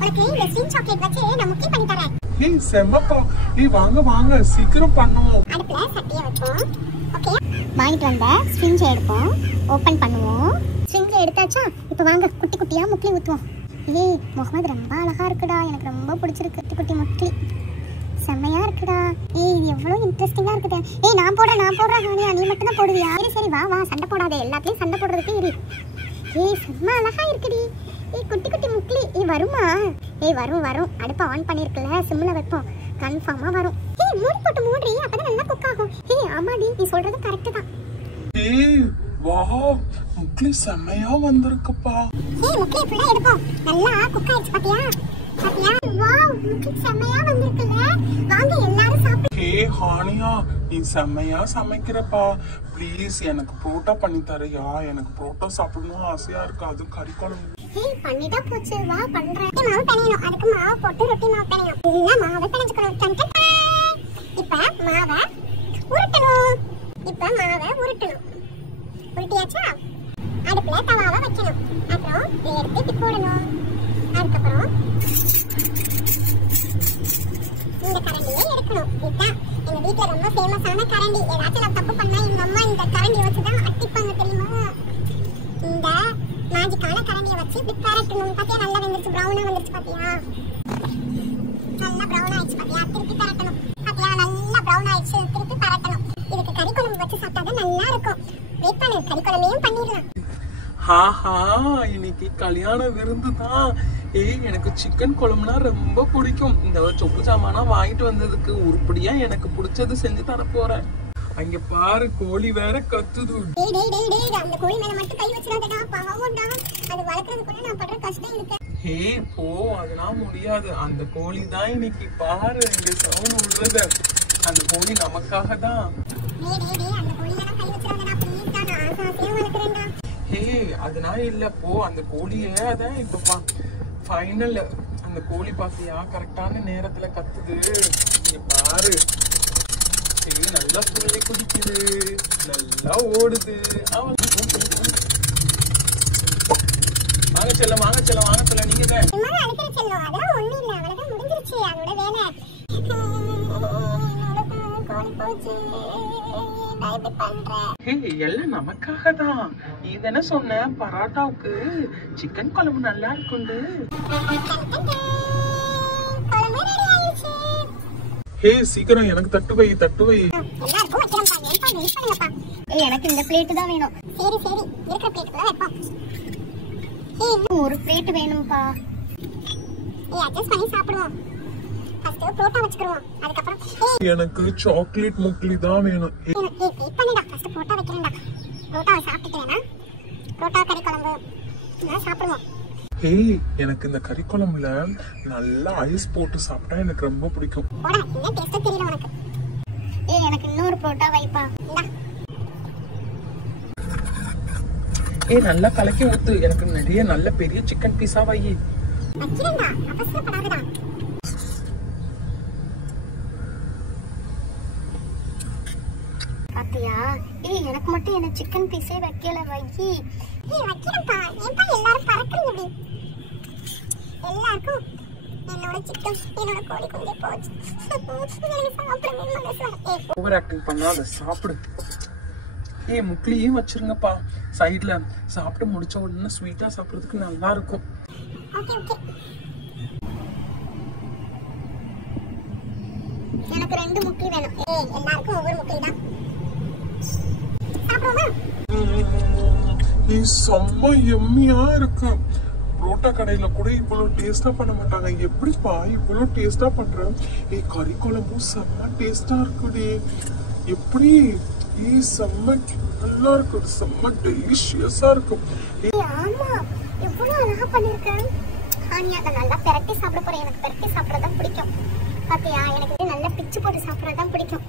உனக்கு இந்த sweet chocolate வச்சு நான் முக்கி பண்ணி தரேன். ஏய் செம்மப்பா. ஏய் வாங்க வாங்க சீக்கிரம் பண்ணுவோம். அடுப்புல சட்டியை வைப்போம். ஓகே, வாங்கிட்டு வந்த ஸ்பிரிஞ்ச் எடுப்போம், ஓபன் பண்ணுவோம். ஸ்பிரிஞ்ச் எடுத்தாச்சா? இப்போ வாங்க குட்டி குட்டியா முக்கி ஊத்துவோம். ஏய் முகமது ரொம்ப அழகா இருக்குடா, எனக்கு ரொம்ப பிடிச்சிருக்கு. குட்டி குட்டி முக்கி செம்மையா இருக்குடா. ஏய் இது எவ்வளவு இன்ட்ரெஸ்டிங்கா இருக்குது. ஏய் நான் போடுறேன் ஹானியா, நீ மட்டும் தான் போடுவியா? சரி சரி வா வா, சண்டை போடாதே, எல்லாத்தையும் சண்டை போடுறதுக்கு இரு. ஏய் செம்ம அழகா இருக்குடி. ஏய் குட்டி குட்டி முக்லி, ஏய் வருமா? ஏய் வரும் வரும். அடுப்பை ஆன் பண்ணிருக்கல, சிம்ல வைப்போம், கன்ஃபார்மா வரும். ஏய் மூடி போட்டு மூடி, அப்பதான் நல்லா குக் ஆகும். ஏய் ஆமாடி, நீ சொல்றது கரெக்ட் தான். ஏய் வாவ், முக்லி செம்மையா வந்திருக்குப்பா. ஏய் முக்லி ஃபுல்லா எடுப்போம், நல்லா குக் ஆயிடுச்சு பாத்தியா? பாத்தியா? வாவ் முக்லி செம்மையா வந்திருக்குல. வாங்க எல்லாரும் சாப்பிடு. ஏய் ஹானியா, நீ செம்மையா சமைக்கிறப்பா. ப்ளீஸ் எனக்கு புரோட்டா பண்ணி தரையா? எனக்கு புரோட்டா சாப்பிடணும் ஆசையா இருக்கு. அது கறி குழம்பு. ஏய் பண்ணிட்டா போச்சு, வா பண்றேன். மாவு பிணையணும், அதுக்கு மாவு போட்டு ரொட்டி மாவு பிணையணும். இல்ல மாவை பிணைச்சுக்கணும். இப்ப மாவை உருட்டணும். உருட்டியாச்சா? அடுப்புல தவாவை வைக்கணும். அப்புறம் எடுத்து இப்படி போடணும். அதுக்கப்புறம் இந்த கரண்டியை எடுக்கணும். இதுதான் எங்க வீட்டுல ரொம்ப ஃபேமஸான கரண்டி. ஏதாச்சும் நான் தப்பு பண்ணா எங்க அம்மா இந்த கரண்டியை வச்சுதான் அட்டிப்பாங்க தெரியுமா? இந்த மேஜிக்கான கரண்டியை வச்சு இப்படி பரட்டணும். பாத்தியா நல்லா வெந்துருச்சு, ப்ரௌனா வந்துருச்சு பாத்தியா? நல்லா ப்ரௌன் ஆயிடுச்சு பாத்தியா? திருப்பி பரட்டணும். பாத்தியா நல்லா ப்ரௌன் ஆயிடுச்சு, திருப்பி பரட்டணும். இதுக்கு கறி குழம்பு வச்சு சாப்பிட்டா நல்லா இருக்கும். வெயிட் பண்ணு, கறி குழம்பையும் பண்ணிடலாம். ஹாஹா, இன்னைக்கு கல்யாண விருந்து தான். ஏய் எனக்கு சிக்கன் குழம்புனா ரொம்ப பிடிக்கும். இந்த சொப்பு சாமானா வாங்கிட்டு வந்ததுக்கு உருப்படியா எனக்கு பிடிச்சது செஞ்சு தர போறேன். அங்க பாரு, கோழி வேற கத்துது. டேய் டேய் டேய் டேய், அந்த கோழி மேல மட்டும் கை வச்சிராதடா, பாவம்டா. அது வளர்க்கிறது கூட நான் பண்ற கஷ்டம் இருக்கு. ஏய் போ, அதெல்லாம் முடியாது. அந்த கோழி தான் இன்னைக்கு பாரு இங்க சவுண்ட் விடுறது. அந்த கோழி நமக்காக தான். டேய் டேய் டேய், அந்த கோழி மேல கை வச்சிராதடா ப்ளீஸ் டா, நான் ஆசையா வளர்க்கறேன்டா. ஏய் அதனால இல்ல, போ. அந்த கோழியே அதான் இப்ப ஃபைனல். அந்த கோழி பாத்தியா கரெக்டான நேரத்துல கத்துது. இங்க பாரு, ஏய் நல்லா துள்ளி குதிக்குது, நல்லா ஓடுது. வாங்க செல்லம், வாங்க செல்லம், வாங்க செல்லம். நீங்க தான் சும்மா அழுகிற செல்லம், அதெல்லாம் ஒண்ணும் இல்ல, அவ்வளவுதான் முடிஞ்சிருச்சு அதோட வேலை. கோழி போச்சு, நான் இப்படி பண்றேன். ஏய் எல்லாம் நமக்காக தான். நீ தானே சொன்ன பரோட்டாவுக்கு சிக்கன் குழம்பு நல்லா இருக்குண்டு. குழம்பு ரெடி ஆயிடுச்சு. ஏய் சீக்கிரம் எனக்கு தட்டு வை, தட்டு வை. எல்லாருக்கும் வைக்கிறேன்ப்பா, வெயிட் பண்ணுங்கப்பா. ஏய் எனக்கு இந்த பிளேட் தான் வேணும். சரி சரி, இருக்கிற பிளேட்டுக்குள்ள வைப்போம். ஏய் இன்னும் ஒரு பிளேட் வேணும்பா. ஏய் அட்ஜஸ்ட் பண்ணி சாப்பிடுவோம். ஃபர்ஸ்ட் புரோட்டா வச்சுக்குறோம், அதுக்கு அப்புறம் எனக்கு சாக்லேட் முக்லி தான் வேணும். ஏய் வெயிட் பண்ணுடா, ஃபர்ஸ்ட் புரோட்டா வைக்கிறேன்டா. புரோட்டாவை சாப்பிட்டுட்டேனா? புரோட்டா கறி குழம்பு நான் சாப்பிடுவோம். ஏய் எனக்கு இந்த கறி குழம்புல நல்லா ஐஸ் போட்டு சாப்பிட்டா எனக்கு ரொம்ப பிடிக்கும். போடா, என்ன டேஸ்ட் தெரியல உனக்கு. ஏய் எனக்கு இன்னொரு புரோட்டா வைப்பா. இந்தா. ஏய் நல்லா கலக்கி ஊத்து. எனக்கு நிறைய நல்ல பெரிய சிக்கன் பீஸா வை. வைக்கிறேன்டா, அவசரப்படாதடா. பாத்தியா? ஏய் எனக்கு மட்டும் என்ன சிக்கன் பீஸே வைக்கல, வை. ஏய் வைக்கிறேன்ப்பா. ஏன்பா எல்லாரும் பறக்குறீங்க இப்படி? எல்லாருக்கும் என்னோட சிக்கன், என்னோட கோழி குஞ்சு போச்சு. எனக்கு சாப்பிடவே மனசு வரல. ஓவர் ஆக்டிங் பண்ணாத, சாப்பிடு. ஏய் முக்லியும் வச்சிருங்கப்பா சைடுல. சாப்பிட்டு முடிச்ச உடனே ஸ்வீட்டா சாப்பிடுறதுக்கு நல்லா இருக்கும். Okay okay. எனக்கு 2 முக்கி வேணும். ஏய் எல்லாருக்கும் ஒவ்வொரு முக்கி தான். சாப்பிடுவோமா? ஏய் செம்ம எம்மியா இருக்கு. புரோட்டா கடையில கூட இவ்வளவு டேஸ்டா பண்ண மாட்டாங்க. எப்படிப்பா இவ்வளவு டேஸ்டா பண்ற? ஏய் கறி குழம்பும் செம்ம டேஸ்டா இருக்குடி. எப்படி? ஏய் செம்ம நல்லா இருக்கு, செம்ம டெலிஷியஸா இருக்கும். ஏய் ஆமா, எவ்வளவு அழகா பண்ணிருக்கேன். ஹானியா அதை நல்லா பெரட்டி சாப்பிட போறேன். எனக்கு பெரட்டி சாப்பிடறதான் பிடிக்கும். பாத்தியா எனக்கு நல்லா பிச்சு போட்டு சாப்பிடறதான் பிடிக்கும்.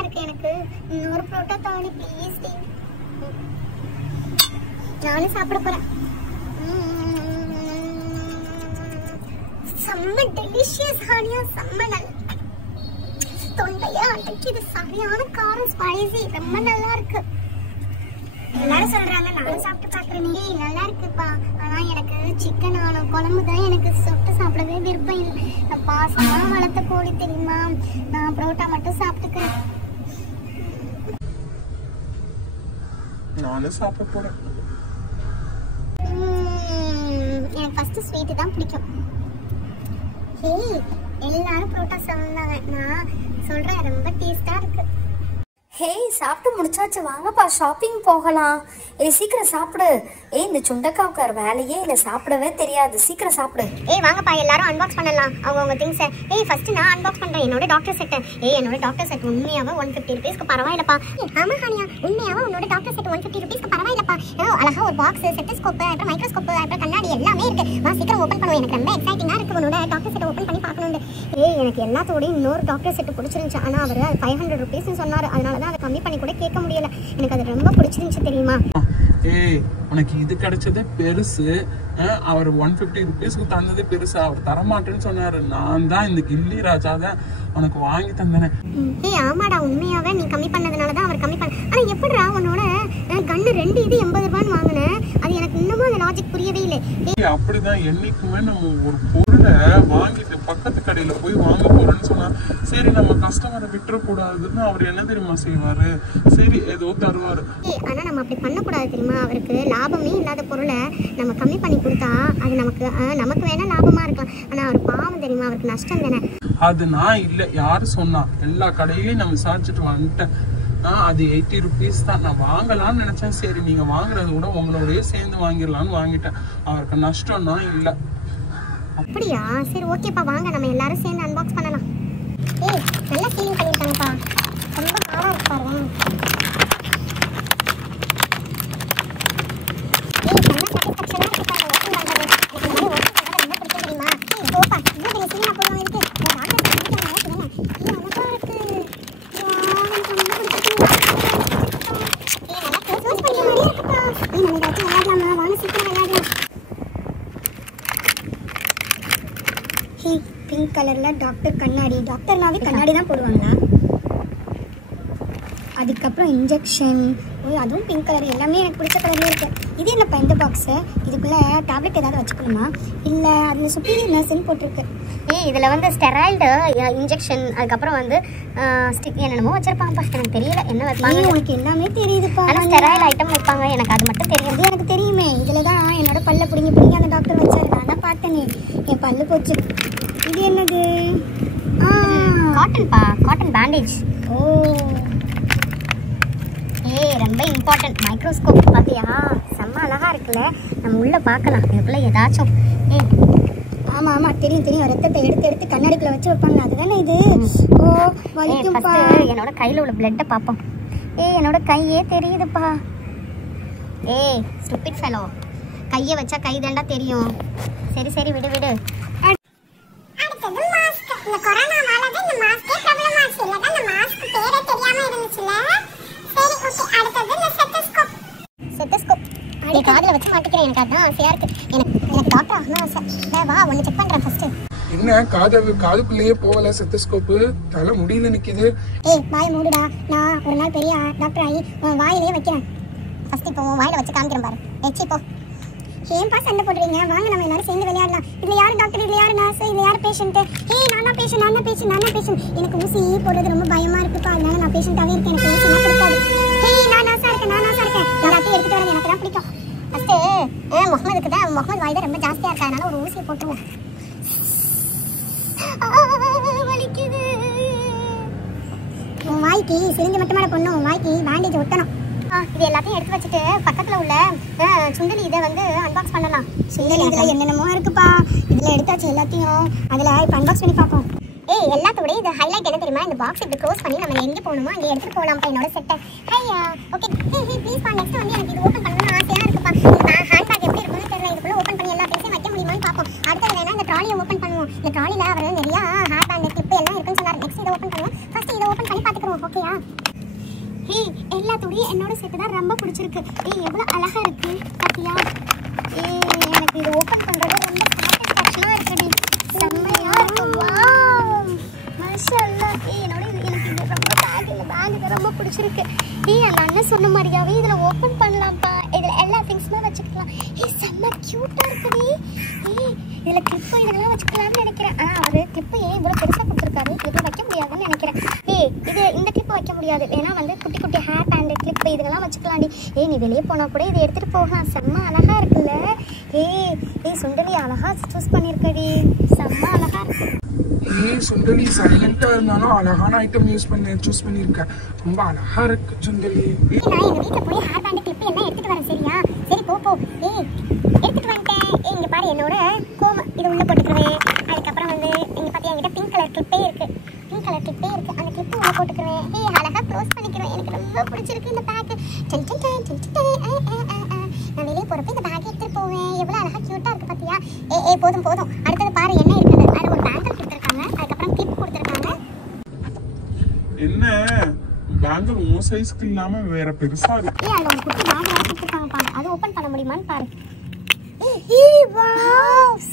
இருக்கு எனக்கு. இன்னொரு புரோட்டா தாடி ப்ளீஸ். நானும் சாப்பிட போறேன். செம்ம டெலிஷியஸ் ஹானியா, செம்ம நல்ல தொண்டையா அடைக்குது. சரியான காரம், ஸ்பைசி, ரொம்ப நல்லா இருக்கு. எல்லாரும் சொல்றாங்க, நானும் சாப்பிட்டு பாக்குறேன். நல்லா இருக்குப்பா, ஆனா எனக்கு சிக்கனான குழம்பு தான் எனக்கு சொட்டு சாப்பிடவே விருப்பம் இல்லை. நான் பாசமா வளர்த்த கோழி தெரியுமா, நான் புரோட்டா மட்டும் சாப்பிட்டுக்கிறேன். நானும் சாப்பிட போறேன். எனக்கு ஃபர்ஸ்ட் ஸ்வீட் தான் பிடிக்கும். ஹேய், எல்லாரும் புரோட்டா சொன்னாங்க, நான் சொல்றேன் ரொம்ப டேஸ்டா இருக்கு. ஹேய், சாப்பிட்டு முடிச்சாச்சு, வாங்கப்பா ஷாப்பிங் போகலாம். சீக்கிரம் சாப்பிடு. இந்த சுண்டக்காவுக்கார் வேலையே இல்லை, சாப்பிடவே தெரியாது. சீக்கிரம் சாப்பிடு. வாங்கப்பா எல்லாரும் அன்பாக்ஸ் பண்ணலாம் அவங்க திங்ஸை. ஃபர்ஸ்ட் நான் அன்பாக்ஸ் பண்றேன் என்னோட டாக்டர் செட். என்னோட டாக்டர் செட் உண்மையாவே 150 ரூபீஸ்க்கு பரவாயில்லப்பா. ஆமா ஹானியா, உண்மையாவே உன்னோட டாக்டர் செட் 150 ரூபீஸ்க்கு பரவாயில்லப்பா. அழகா ஒரு பாக்ஸ், செட்டஸ்கோப், அப்புறம் மைக்ரோஸ்கோப், அப்புறம் கண்ணாடி எல்லாமே இருக்கு. நான் சீக்கிரம் ஓபன் பண்ணுவேன், எனக்கு ரொம்ப எக்ஸைட்டிங்கா இருக்கு உன்னோட டாக்டர் செட் ஓபன் பண்ணி பார்க்கணும். எனக்கு எல்லாத்தோட இன்னொரு டாக்டர் செட் பிடிச்சிருந்துச்சு. ஆனா அவர் 500 ரூபீஸ் சொன்னாரு, அதனால அதை கம்மி பண்ணி கூட கேட்க முடியல. எனக்கு அது ரொம்ப பிடிச்சிருந்துச்சு தெரியுமா. உனக்கு இது கிடைச்சதே பெருசு. அவர் 150 ரூபீஸ்க்கு தந்ததே பெருசு. அவர் தரமாட்டேன்னு சொன்னாரு. நான் தான் இந்த கில்லி ராஜா தான் உனக்கு வாங்கி தந்தேன். ஆமாடா, உண்மையாவே நீ கம்மி பண்ணதுனாலதான் அவர் கம்மி பண்ண. ஆனா எப்படிடா உன்னோட கண்ணு 2 இது 80 ரூபான்னு வாங்கினேன்? அது எனக்கு இன்னமும் அந்த லாஜிக் புரியவே இல்லை. அப்படிதான் என்னைக்குமே நம்ம ஒரு பொருளை வாங்கிட்டு பக்கத்து கடையில போய் வாங்க போறேன்னு சொன்னா சரி நம்ம கஸ்டமரை விட்டுறக்கூடாதுன்னு அவர் என்ன தெரியுமா செய்வாரு, சரி ஏதோ தருவாரு. ஆனா நம்ம அப்படி பண்ணக்கூடாது தெரியுமா. அவருக்கு லாபமே இல்லாத பொருளை நம்ம கம்மி பண்ணி கொடுத்தா அது நமக்கு வேணா லாபமா இருக்கலாம். ஆனா அவர் பாவம் தெரியுமா, அவருக்கு நஷ்டம் தானே. அது நான் இல்ல, யாரு சொன்னா? எல்லா கடையிலையும் நான் விசாரிச்சுட்டு வந்துட்டேன். அது 80 ரூபீஸ் தான். நான் வாங்கலாம்னு நினைச்சேன். சரி நீங்க வாங்குறத விட உங்களோடய சேர்ந்து வாங்கிடலான்னு வாங்கிட்டேன். அவருக்கு நஷ்டம்னா இல்ல. அப்படியா? சரி ஓகேப்பா, வாங்க நம்ம எல்லாரும் சேர்ந்து அன்பாக்ஸ் பண்ணலாம். நல்லா ஃபீலிங் பண்ணிருக்காங்கப்பா, ரொம்ப ஹார்டா இருக்கு பாருங்க. பிங்க் கலர்ல டாக்டர் கண்ணாடி. டாக்டர்னாவே கண்ணாடி தான் போடுவாங்களா? அதுக்கப்புறம் இன்ஜெக்ஷன், அதுவும் பிங்க் கலர். எல்லாமே எனக்கு பிடிச்ச கலர்ல இருக்கு. இது என்னப்பா இந்த பாக்ஸ்? இதுக்குள்ள டேப்லெட் ஏதாவது வச்சுக்கணுமா? இல்ல அதுல சுப்பீரியர் நர்ஸ்ன்னு போட்டிருக்கு. இதுல வந்து ஸ்டெராய்டு இன்ஜெக்ஷன், அதுக்கப்புறம் வந்து ஸ்டிக் என்னென்னமோ வச்சிருப்பாங்கப்பா. எனக்கு தெரியல என்ன வைப்பாங்க. உனக்கு எல்லாமே தெரியுதுப்பா. ஆனால் ஸ்டெராய்டு ஐட்டம் வைப்பாங்க, எனக்கு அது மட்டும் தெரியும். எனக்கு தெரியுமே, இதுல தான் என்னோட பல்ல பிடிங்கி அந்த டாக்டர் வச்சாரு. நான் தான் பார்த்தேனே, என் பல்லு போச்சு. இது என்னது? காட்டன்ப்பா, காட்டன் பேண்டேஜ். ரொம்ப இம்பார்ட்டன்ட். மைக்ரோஸ்கோப் பார்த்தியா, செம்ம அழகா இருக்குல்ல. நம்ம உள்ள பார்க்கலாம் இதுக்குள்ள ஏதாச்சும். ஆமா ஆமா தெரியும். ரத்தத்தை எடுத்து கண்ணாடிக்குள்ள வச்சு வைப்பாங்க, அதுதானே இது? வலிக்கும்பா. என்னோட கையில உள்ள பிளட்டை பார்ப்போம். என்னோட கையே தெரியுதுப்பா. ஸ்டூபிட் ஃபெலோ, கையை வச்சா கை தாண்டா தெரியும். சரி விடு. இந்த கொரோனாவால தான் இந்த மாஸ்கே ப்ராப்ளம் ஆச்சு. இல்லனா இந்த மாஸ்க் பேரே தெரியாம இருந்துச்சுல. சரி ஓகே, அடுத்து இந்த ஸ்டெத்தஸ்கோப். அடி காதுல வச்சு மாட்டிக்கிறேன். எனக்கு அதான் ஆசையா இருக்கு. எனக்கு டாக்டர் ஆகணும் ஆசை. வா ஒன்னு செக் பண்றேன் ஃபர்ஸ்ட். என்ன காதுக்குள்ளேயே போகல ஸ்டெத்தஸ்கோப்? தலை முடியல நிக்குது. வாய் மூடுடா. நான் ஒரு நாள் பெரிய டாக்டர் ஆகி வாயிலே வைக்கிறேன். ஃபர்ஸ்ட் இப்போ வாயில வச்சு காமிக்கிறேன் பாரு. வெச்சி போ. ஏன்பா சண்டை போடுறீங்க? வாங்க நம்ம எல்லாரும் சேர்ந்து விளையாடலாம். இதுல யாரு டாக்டர், இதுல யாரு நர்ஸ், இதுல யாரு பேஷண்ட்? நான் தான் பேஷண்ட். எனக்கு ஊசி போடுறது ரொம்ப பயமா இருக்குப்பா, அதனால நான் பேஷண்டாவே இருக்கேன். எனக்கு ஊசி எல்லாம் பிடிக்காது. நான் நர்ஸா இருக்கேன். எல்லாத்தையும் எடுத்துட்டு வரேன், எனக்கு தான் பிடிக்கும். ஃபர்ஸ்ட் முகமதுக்கு தான், முகமது வாய் தான் ரொம்ப ஜாஸ்தியா இருக்கு, அதனால ஒரு ஊசியை போட்டுருவோம். வலிக்குது. உன் வாய்க்கு சிரிஞ்சு மட்டுமான பொண்ணு, உன் வாய்க்கு பேண்டேஜ் ஒட்டணும். இது எல்லாத்தையும் எடுத்து வச்சுட்டு பக்கத்துல உள்ள சுண்டலி இதை வந்து அன்பாக்ஸ் பண்ணலாம். சுண்டலி இதுல என்னென்னமோ இருக்குப்பா. இதுல எடுத்தாச்சு எல்லாத்தையும். அதுல இப்ப அன்பாக்ஸ் பண்ணி பார்ப்போம். எல்லாத்தோட இது ஹைலைட் என்ன தெரியுமா? இந்த பாக்ஸ் இப்படி க்ளோஸ் பண்ணி நம்ம எங்க போகணுமோ அங்கே எடுத்துட்டு போகலாம்ப்பா என்னோட செட்டை. ஹையா ஓகே. ப்ளீஸ் பா, நெக்ஸ்ட் வந்து எனக்கு இது ஓப்பன் பண்ணணும்னு ஆசையா இருக்குப்பா. ஹேண்ட் பேக் எப்படி இருக்குன்னு தெரியல. இதுக்குள்ள ஓப்பன் பண்ணி எல்லா திங்ஸையும் வைக்க முடியுமான்னு பார்ப்போம். அடுத்தது வேணா இந்த ட்ராலியை ஓப்பன் பண்ணுவோம். இந்த ட்ராலில அவர் நிறைய ஹேர் பேண்ட் கிளிப் எல்லாம் இருக்குன்னு சொன்னார். நெக்ஸ்ட் இதை ஓப்பன் பண்ணுவோம். ஃபர்ஸ்ட் இதை ஓப்பன் பண்ணி பார்த்துக்குறோம். ஓகேயா? எல்லாத்தோடையும் என்னோட செட்டு தான் ரொம்ப பிடிச்சிருக்கு. எவ்வளோ அழகா இருக்கு பாத்தியா? எனக்கு இது ஓப்பன் பண்றது ரொம்ப சாட்டிஸ்ஃபேக்ஷனா இருக்குடி. செம்மையா இருக்கு. வாவ் மாஷாஅல்லா. எனக்கு இது ரொம்ப பேக் ரொம்ப பிடிச்சிருக்கு. அந்த அண்ணன் சொன்ன மாதிரியாவே இதுல ஓப்பன் பண்ணலாம்ப்பா. இதுல எல்லா திங்ஸுமே வச்சுக்கலாம். செம்ம கியூட்டா இருக்குடி. இதுல கிளிப்பு இதெல்லாம் வச்சுக்கலாம்னு நினைக்கிறேன். அவரு கிளிப்பு ஏன் இவ்வளவு பெருசா கொடுத்துருக்காரு, கிளிப்பு வைக்க முடியாதுன்னு நினைக்கிறேன். இது இந்த கிளிப்பு வைக்க முடியாது, வேணா வந்து குட்டி குட்டி ஹேர் பேண்ட் கிளிப்பு இதெல்லாம் வச்சுக்கலாம்டி. நீ வெளியே போனா கூட இதை எடுத்துட்டு போகலாம், செம்ம அழகா இருக்குல்ல. சுண்டலி அழகா சூஸ் பண்ணிருக்கடி, செம்ம அழகா இருக்கு. சுண்டலி சைலண்டா இருந்தாலும் அழகான ஐட்டம் சூஸ் பண்ணிருக்க, ரொம்ப அழகா இருக்கு சுண்டலி. நான் எங்க வீட்டுல போய் ஹேர் பேண்ட் கிளிப்பு எல்லாம் எடுத்துட்டு வரேன், சரியா? சரி போ. எடுத்துட்டு வந்துட்டேன். இங்க பாரு என்னோட கோம இது உள்ள போட்டுக்குவேன். அதுக்கப்புறம் வந்து இங்க பாத்தியா என்கிட்ட பிங்க் கலர் கிளிப்பே இருக்கு, அந்த கிளிப்பு உள்ள போட்டுக்குவேன். அழகா க்ளோஸ் பண்ணிக்கிறேன். எனக்கு ரொம்ப பிடிச்சிருக்கு இந்த பேக். நான் வெளியே போறப்ப இந்த பேக் எடுத்துட்டு போவேன். எவ்வளவு அழகா கியூட்டா இருக்கு பாத்தியா? போதும் அடுத்தது பாரு என்ன இருக்குது. அது ஒரு பேங்கிள் கொடுத்துருக்காங்க, அதுக்கப்புறம் கிளிப் கொடுத்துருக்காங்க. என்ன பேங்கிள் உன் சைஸ்க்கு இல்லாம வேற பெருசா இருக்கு. அது ஒரு குட்டி பேக் கொடுத்துருக்காங்க பாரு, அது ஓபன் பண்ண முடியுமான்னு பாரு.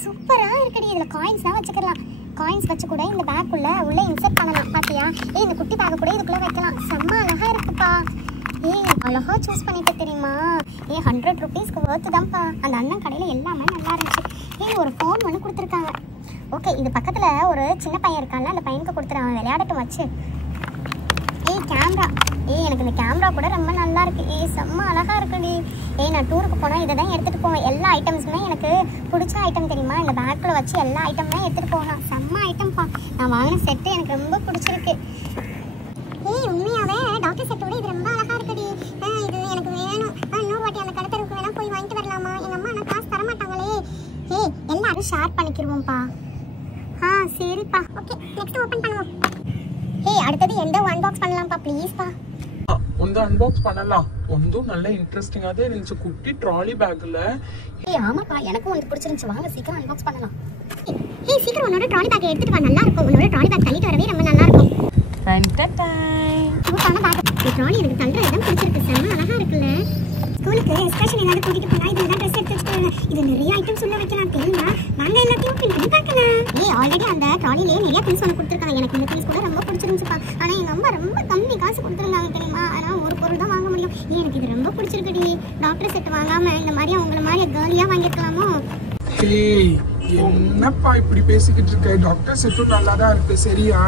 சூப்பரா இருக்குடி. இதுல காயின்ஸ்லாம் வச்சுக்கலாம், காயின்ஸ் வச்சு கூட இந்த பேக் உள்ள இன்சர்ட் பண்ணலாம் பாத்தியா? இந்த குட்டி பேக் கூட இதுக்குள்ள வைக்கலாம், செம்ம அழகா இருக்குப்பா. அழகா சூஸ் பண்ணிட்டு தெரியுமா? 100 rupeesக்கு worth தான்ப்பா. அந்த அண்ணன் கடையில எல்லாமே நல்லா இருந்துச்சு. ஒரு ஃபோன் ஒன்று கொடுத்துருக்காங்க. ஓகே, இது பக்கத்துல ஒரு சின்ன பையன் இருக்கான்ல, அந்த பையனுக்கு கொடுத்துரு, அவன் விளையாடட்டும் வச்சு. கேமரா, எனக்கு இந்த கேமரா கூட ரொம்ப நல்லா இருக்கு. செம்ம அழகா இருக்குடி. நான் டூருக்கு போனா இதை தான் எடுத்துட்டு போவேன். எல்லா ஐட்டம்ஸுமே எனக்கு பிடிச்ச ஐட்டம் தெரியுமா? இந்த பேக்கில் வச்சு எல்லா ஐட்டமுமே எடுத்துட்டு போகலாம், செம்ம ஐட்டம்ப்பா. நான் வாங்கின செட்டு எனக்கு ரொம்ப பிடிச்சிருக்கு. உண்மையாவே டாக்டர் செட்டோட இது ரொம்ப அழகா இருக்குடி. இது எனக்கு வேணும். இன்னொரு வாட்டி அந்த கடத்தருக்கு வேணா போய் வாங்கிட்டு வரலாமா? எங்க அம்மா நான் காசு தர மாட்டாங்களே. எல்லாரும் ஷேர் பண்ணிக்கிருவோம்ப்பா. சரிப்பா. ஓகே, நெக்ஸ்ட் ஓபன் பண்ணுவோம். அடுத்தது எந்த அன்பாக்ஸ் பண்ணலாம்ப்பா, ப்ளீஸ்ப்பா. ஒன்று அன்பாக்ஸ் பண்ணலாம். ஒன்றும் நல்ல இன்ட்ரெஸ்டிங்காக இருந்துச்சு, குட்டி ட்ராலி பேக்ல. ஆமாப்பா, எனக்கும் வந்து பிடிச்சிருந்துச்சு. வாங்க சீக்கிரம் அன்பாக்ஸ் பண்ணலாம். சீக்கிரம் உன்னோட ட்ராலி பேக் எடுத்துட்டு வா, நல்லா இருக்கும். உன்னோட ட்ராலி பேக் தள்ளிட்டு வரவே ரொம்ப நல்லா இருக்கும். ட்ராலி எனக்கு தள்ளுற இடம் பிடிச்சிருக்கு, செம்ம அழகா இருக்குல்ல. ஸ்கூலுக்கு எக்ஸ்கர்ஷன் ஏதாவது கூட்டிட்டு போனா இதெல்லாம் ட்ரெஸ் எடுத்து வச்சுக்கோங்க. இது நிறைய ஐட்டம்ஸ் உள்ள வைக்கலாம் தெரியுமா? வாங்க எல்லாத்தையும் ஓபன் பண்ணி பார்க்கலாம். ஆல்ரெடி அந்த ட்ராலிலேயே நிறைய திங்ஸ் ஒன்று கொடுத்துருக்காங்க. எனக்கு இந்த திங்ஸ் கூட ரொம்ப பிடிச்சிருந்துச்சுப்பா. ஆனா எங்க அம்மா ரொம்ப கம்மி காசு கொடுத்துருந்தாங்க தெரியுமா? ஆனால் ஒரு பொருள் தான் வாங்க முடியும். எனக்கு இது ரொம்ப பிடிச்சிருக்குடி. டாக்டர் செட் வாங்காம இந்த மாதிரி அவங்கள மாதிரி கேர்லியா வாங்கிருக்கலாமோ? என்னப்பா இப்படி பேசிக்கிட்டு இருக்க? டாக்டர் செட்டும் நல்லா தான் இருக்கு, சரியா?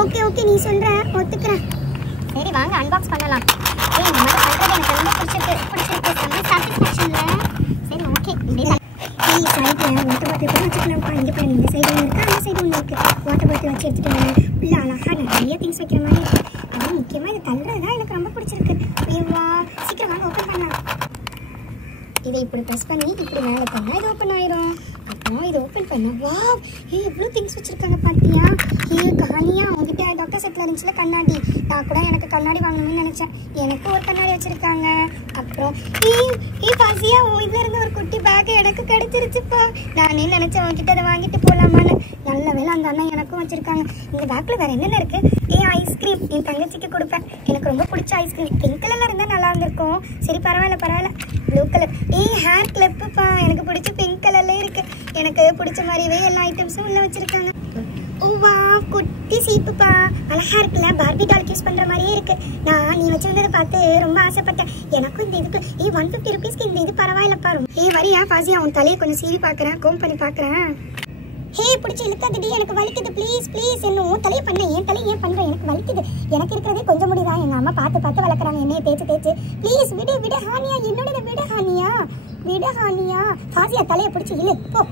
ஓகே, நீ சொல்ற, ஒத்துக்கிறேன். சரி வாங்க அன்பாக்ஸ் பண்ணலாம். இந்த மாதிரி பண்றது எனக்கு ரொம்ப பிடிச்சிருக்கு. செம்ம சாட்டிஸ்ஃபேக்ஷன்ல. சரி ஓகே, சைடுல வாட்டர் பாட்டில் கூட வச்சுக்கலாம்ப்பா. இங்க பாருங்க, இந்த சைடு ஒன்று இருக்கு, அந்த சைடு ஒன்று இருக்கு. வாட்டர் பாட்டில் வச்சு எடுத்துட்டு உள்ள அழகா நிறைய திங்ஸ் வைக்கிற மாதிரி இருக்கு. அது முக்கியமா இது தள்ளுறதுதான் எனக்கு ரொம்ப பிடிச்சிருக்கு. சீக்கிரம் வாங்க ஓப்பன் பண்ணலாம். இதை இப்படி ப்ரெஸ் பண்ணி இப்படி மேலே பண்ணா இது ஓப்பன் ஆயிரும். அப்புறம் இது ஓப்பன் பண்ணா வாவ், எவ்வளோ திங்ஸ் வச்சிருக்காங்க பாத்தியா? கஹானியா அவங்ககிட்ட டாக்டர் செட்ல இருந்துச்சுல கண்ணாடி, நான் கூட எனக்கு கண்ணாடி வாங்கணும்னு நினைச்சேன். எனக்கு ஒரு கண்ணாடி வச்சிருக்காங்க. அப்புறம் பாசியா இதுல இருந்து ஒரு குட்டி பேக் எனக்கு கிடைச்சிருச்சுப்பா. நானே நினைச்சேன் அவங்ககிட்ட அதை வாங்கிட்டு போலாமான்னு. நல்ல வேலை அந்த அண்ணன் எனக்கும் வச்சிருக்காங்க. இந்த பேக்ல வேற என்னென்ன இருக்கு? ஐஸ்கிரீம் என் தங்கச்சிக்கு கொடுப்பேன். எனக்கு ரொம்ப பிடிச்ச ஐஸ்கிரீம். பிங்க் கலர்ல இருந்தா நல்லா இருந்திருக்கும். சரி பரவாயில்ல. Blue colour. ஹேர் கிளிப்புப்பா, எனக்கு பிடிச்ச பிங்க் கலர்ல இருக்கு. எனக்கு பிடிச்ச மாதிரியே எல்லா ஐட்டம்ஸும் உள்ள வச்சிருக்காங்க. குட்டி சீப்புப்பா, அழகா இருக்குல்ல. பார்பி டால் யூஸ் பண்ற மாதிரியே இருக்கு. நீ வச்சிருந்ததை பார்த்து ரொம்ப ஆசைப்பட்டேன். எனக்கும் இந்த இதுக்கு 150 rupeesக்கு இந்த இது பரவாயில்லப்பா. வரியா பாசியா, உன் தலையை கொஞ்சம் சீவி பாக்குறேன், கோம் பண்ணி பாக்குறேன். பிடிச்சி இழுக்காதடி, எனக்கு வலிக்குது. ப்ளீஸ் என்னும் தலையை பண்ண. என் தலையை ஏன் பண்ற? எனக்கு வலிக்குது. எனக்கு இருக்கிறதே கொஞ்சம் முடிதான். எங்க அம்மா பார்த்து வளர்க்குறாங்க என்னைய தேய்ச்சு. ப்ளீஸ் விடு ஹானியா, என்னோட விடு ஹானியா. பாசியா தலையை பிடிச்சி இழு போ.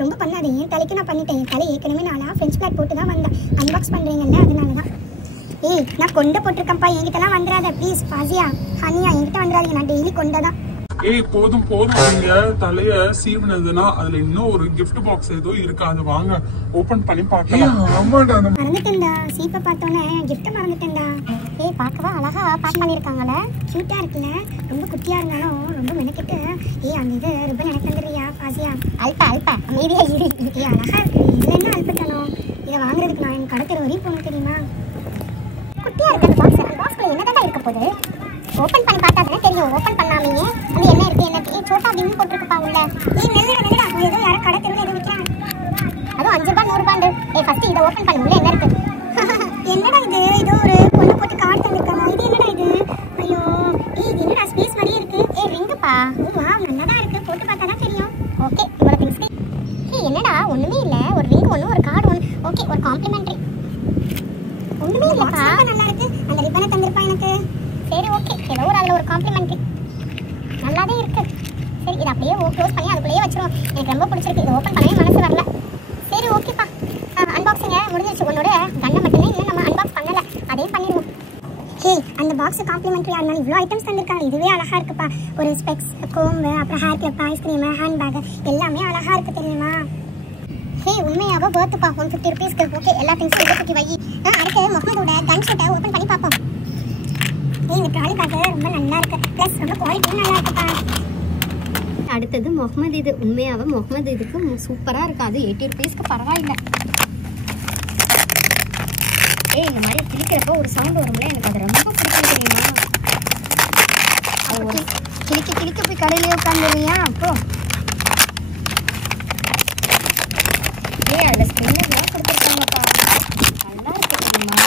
ரொம்ப பண்ணாதே. என் தலைக்கு நான் பண்ணிட்டேன். என் தலை ஏற்கனவே நானா ஃப்ரெஞ்ச் பிளாக் போட்டு தான் வந்தேன். அன்பாக்ஸ் பண்றீங்கல்ல, அதனாலதான். நான் கொண்டை போட்டிருக்கேன்ப்பா, என்கிட்டலாம் வந்துடாத ப்ளீஸ். பாசியா ஹானியா என்கிட்ட வந்துடாதீங்க, நான் டெய்லி கொண்டை தான். போதும் நீங்க தலைய சீவுனதுன்னா அதுல இன்னும் ஒரு gift பாக்ஸ் ஏதோ இருக்கு, அது வாங்க ஓபன் பண்ணி பார்க்கலாம். மறந்துட்டேன்டா, சீப்பை பார்த்தோன்னே gift மறந்துட்டேன்டா. பார்க்கவா அழகா பேக் பண்ணிருக்காங்கல்ல, கியூட்டா இருக்குல்ல. ரொம்ப குட்டியா இருந்தாலும் ரொம்ப மெனக்கிட்டு. அந்த இது ரிப்பன் எனக்கு தந்துடுறியா பாசியா? அல்பா அமைதியா இரு. அழகா இருக்கு. இதுல என்ன அல்பத்தனம்? இதை வாங்குறதுக்கு நான் என் கடற்கரை வரையும் போகணும் தெரியுமா? குட்டியா இருக்கு அந்த பாக்ஸ். அந்த பாக்ஸ்ல என்னதான் இருக்க போகுது? ஓபன் பண்ணி பார்த்தா தானே தெரியும். ஓபன் பண்ணாமீங்க அது என்ன இருக்கு? சோட்டா பீம் போட்டுருக்குப்பா உள்ள. நெல்லடா ஏதோ யாரோ கடை தெருவில் ஏதோ விற்கிறாங்க. அதுவும் 5 ரூபாய் 100 ரூபாய். ஃபர்ஸ்ட் இதை ஓபன் பண்ண உள்ள என்ன இருக்கு? என்னடா இது? ஏதோ ஒரு பொண்ணு போட்டு கார்டு தந்திருக்காங்க. இது என்னடா இது? ஐயோ இது என்னடா ஸ்பேஸ் மாதிரியே இருக்கு. ரிங்குப்பா. வாவ் நல்லாதான் இருக்கு. அப்படியே க்ளோஸ் பண்ணி அதுக்குள்ளேயே வச்சிரும். எனக்கு ரொம்ப பிடிச்சிருக்கு. இது ஓப்பன் பண்ணவே மனசு வரல. சரி ஓகேப்பா, அன்பாக்சிங்க முடிஞ்சிருச்சு. உன்னோட கண்ணை மட்டுமே இன்னும் நம்ம அன்பாக்ஸ் பண்ணல, அதையும் பண்ணிடுவோம். அந்த பாக்ஸ் காம்ப்ளிமெண்ட்ரியா இருந்தாலும் இவ்வளோ ஐட்டம்ஸ் தந்திருக்காங்க. இதுவே அழகா இருக்குப்பா. ஒரு ஸ்பெக்ஸ், கோம்பு, அப்புறம் hair clip, ice cream, hand bag எல்லாமே அழகா இருக்கு தெரியுமா? உண்மையாக பர்த்ப்பா 150 rupeesக்கு. ஓகே, எல்லா திங்ஸும் இதை தூக்கி வை. அடுத்து முகமதோட கன் ஷூட்டை ஓப்பன் பண்ணி பார்ப்போம். இந்த ட்ராலி பேக் ரொம்ப நல்லா இருக்கு, ப்ளஸ் ரொம்ப குவாலிட்டியும் நல்லா இருக்குப்பா. அடுத்தது முகமது. இது உண்மையாகவே முகமது இதுக்கு சூப்பராக இருக்குது. அது 80 rupeesக்கு பரவாயில்லை. இந்த மாதிரி கிளிக்கிறப்போ ஒரு சவுண்ட் வரும்ல, எனக்கு அது ரொம்ப பிடிக்கும் தெரியுமா? கிளிக்க போய் கடையிலேயே உட்காந்துருவியா? அப்போ அதில் ஸ்கின்னெல்லாம் கொடுத்துருக்காங்கப்பா, நல்லா இருக்கு தெரியுமா?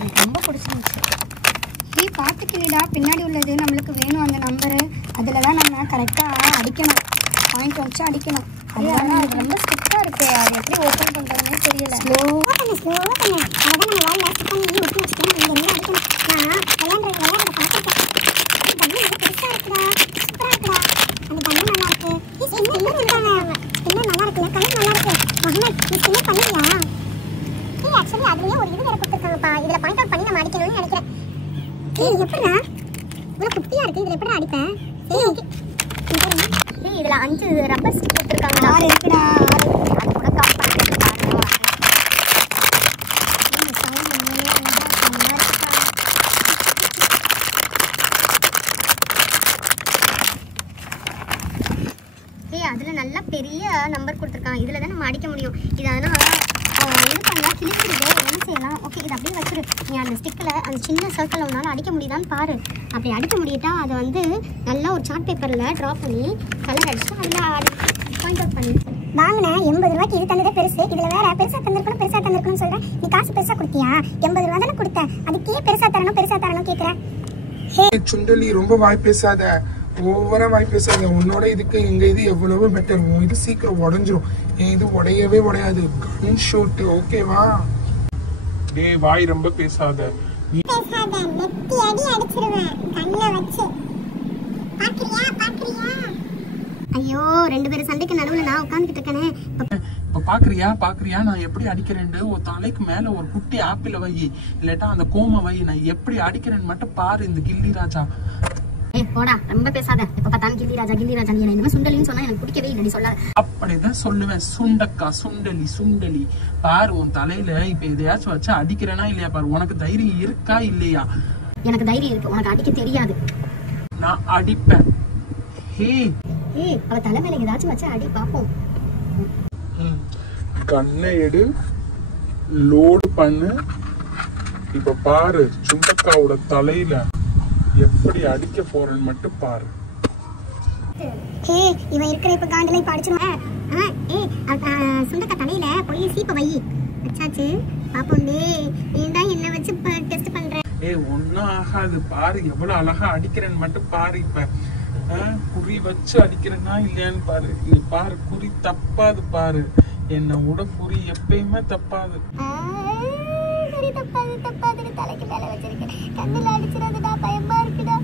எனக்கு ரொம்ப பிடிச்சிருந்துச்சு. பார்த்து கிளிடா, பின்னாடி உள்ளது நம்மளுக்கு வேணும் அந்த நம்பரு. அதில் தான் நம்ம கரெக்டாக அடிக்கணும், பாயிண்ட் வச்சு அடிக்கணும். அதனால அது ரொம்ப ஸ்ட்ரிக்டாக இருக்குது. அது எப்படி ஓப்பன் பண்ணுறதுன்னே தெரியல. ஸ்லோவாக பண்ணு. அதான் நம்ம வாயில் ஆக்ட் பண்ணி ஒட்டி வச்சுக்கணும். இங்கே என்ன அடிக்கணும்? நான் விளையாடுறத பார்த்துருக்கேன். அந்த பண்ணு நல்லா பெருசாக இருக்குடா, சூப்பராக இருக்குடா. அந்த பண்ணு நல்லா இருக்கு. என்ன பண்ணுறாங்க? என்ன நல்லா இருக்குல்ல, கலர் நல்லா இருக்கு. முகமது, நீ என்ன பண்ணுவியா? ஆக்சுவலி அதுலேயே ஒரு இது வேறு கொடுத்துருக்காங்கப்பா. இதில் பாயிண்ட் அவுட் பண்ணி நம்ம அடிக்கணும்னு நினைக்கிறேன். எப்படிடா இவ்வளோ குட்டியாக இருக்குது, இதில் எப்படிடா அடிப்பேன்? சரி ஓகே. இதில் 5 ரப்பர் ஸ்டிக் கொடுத்துருக்காங்க. 6 இருக்குடா. அது கூட கவுண்ட் பண்ணிட்டு பாருங்க. அதில் நல்லா பெரிய நம்பர் கொடுத்துருக்காங்க. இதில் தான் நம்ம அடிக்க முடியும். இது அதனால் இது பண்ணலாம், கிழிச்சிருது. என்ன செய்யலாம்? ஓகே, இது அப்படியே வச்சிரு. நீ அந்த ஸ்டிக்கில் அந்த சின்ன சர்க்கிள் உன்னால் அடிக்க முடியுதான்னு பாரு. அப்படி அடிக்க முடியிட்டா அதை வந்து நல்லா ஒரு சார்ட் பேப்பரில் ட்ரா பண்ணி கலர் அடிச்சு அதில் பாயிண்ட் அவுட் பண்ணி வாங்கினேன். 80 ரூபாய்க்கு இது தந்ததே பெருசு. இதில் வேற பெருசாக தந்திருக்கணும்னு சொல்கிறேன். நீ காசு பெருசாக கொடுத்தியா? 80 ரூபா தானே கொடுத்தேன். அதுக்கே பெருசாக தரணும் கேட்குறேன். சுண்டலி, ரொம்ப வாய் பேசாத, ஓவரா வாய் பேசாத. உன்னோட இதுக்கு எங்க இது எவ்வளவு பெட்டர். இது சீக்கிரம் உடஞ்சிரும். இது உடையவே உடையாது. கன் ஷூட், ஓகேவா? டேய், வாய் ரொம்ப பேசாத. நெத்தி அடி அடிச்சிருவேன் கண்ணை வச்சு. பாக்குறியா? ஐயோ, 2 பேரும் சண்டைக்கு நடுவில் நான் உட்காந்துக்கிட்டு இருக்கேனே. இப்ப பாக்குறியா நான் எப்படி அடிக்கிறேன்னு? ஒரு தலைக்கு மேல ஒரு குட்டி ஆப்பிள வை, இல்லாட்டா அந்த கோம வை. நான் எப்படி அடிக்கிறேன்னு மட்டும் பாரு. இந்த கில்லி ராஜா. போடா, ரொம்ப பேசாத. இப்ப பார்த்தாலும் கில்லி ராஜா நீ என்ன சுண்டலின்னு சொன்னா எனக்கு பிடிக்கவே இல்லை. நீ சொல்லாத. அப்படிதான் சொல்லுவேன். சுண்டக்கா, சுண்டலி பாரு. உன் தலையில இப்ப எதையாச்சும் வச்சு அடிக்கிறேனா இல்லையா பாரு. உனக்கு தைரியம் இருக்கா இல்லையா? எனக்கு தைரியம் இருக்கு, உனக்கு அடிக்க தெரியாது. நான் அடிப்பேன். அவ தலை மேல ஏதாச்சும் வச்சு அடி பாப்போம். கண்ணை எடு, லோடு பண்ணு. இப்ப பாரு, சுண்டக்காவோட தலையில எப்படி அடிக்க போறேன்னு மட்டும் பாரு. இவன் இருக்கிற இப்ப காண்டில இப்ப அடிச்சிருவேன். சுண்டக்கா தலையில போய் சீப்ப வை. அச்சாச்சு பாப்போம். ஏன்டா என்ன வச்சு டெஸ்ட் பண்ற? ஒன்னும் ஆகாது. பாரு எவ்வளவு அழகா அடிக்கிறேன்னு மட்டும் பாரு. இப்ப குறி வச்சு அடிக்கிறேன்னா இல்லையான்னு பாரு. இது பாரு, குறி தப்பாது பாரு. என்ன விட குறி எப்பயுமே தப்பாது. தலைக்கு மேல வச்சிருக்கேன். கண்ணுல அடிச்சிடாதடா, பயமா இருக்குடா.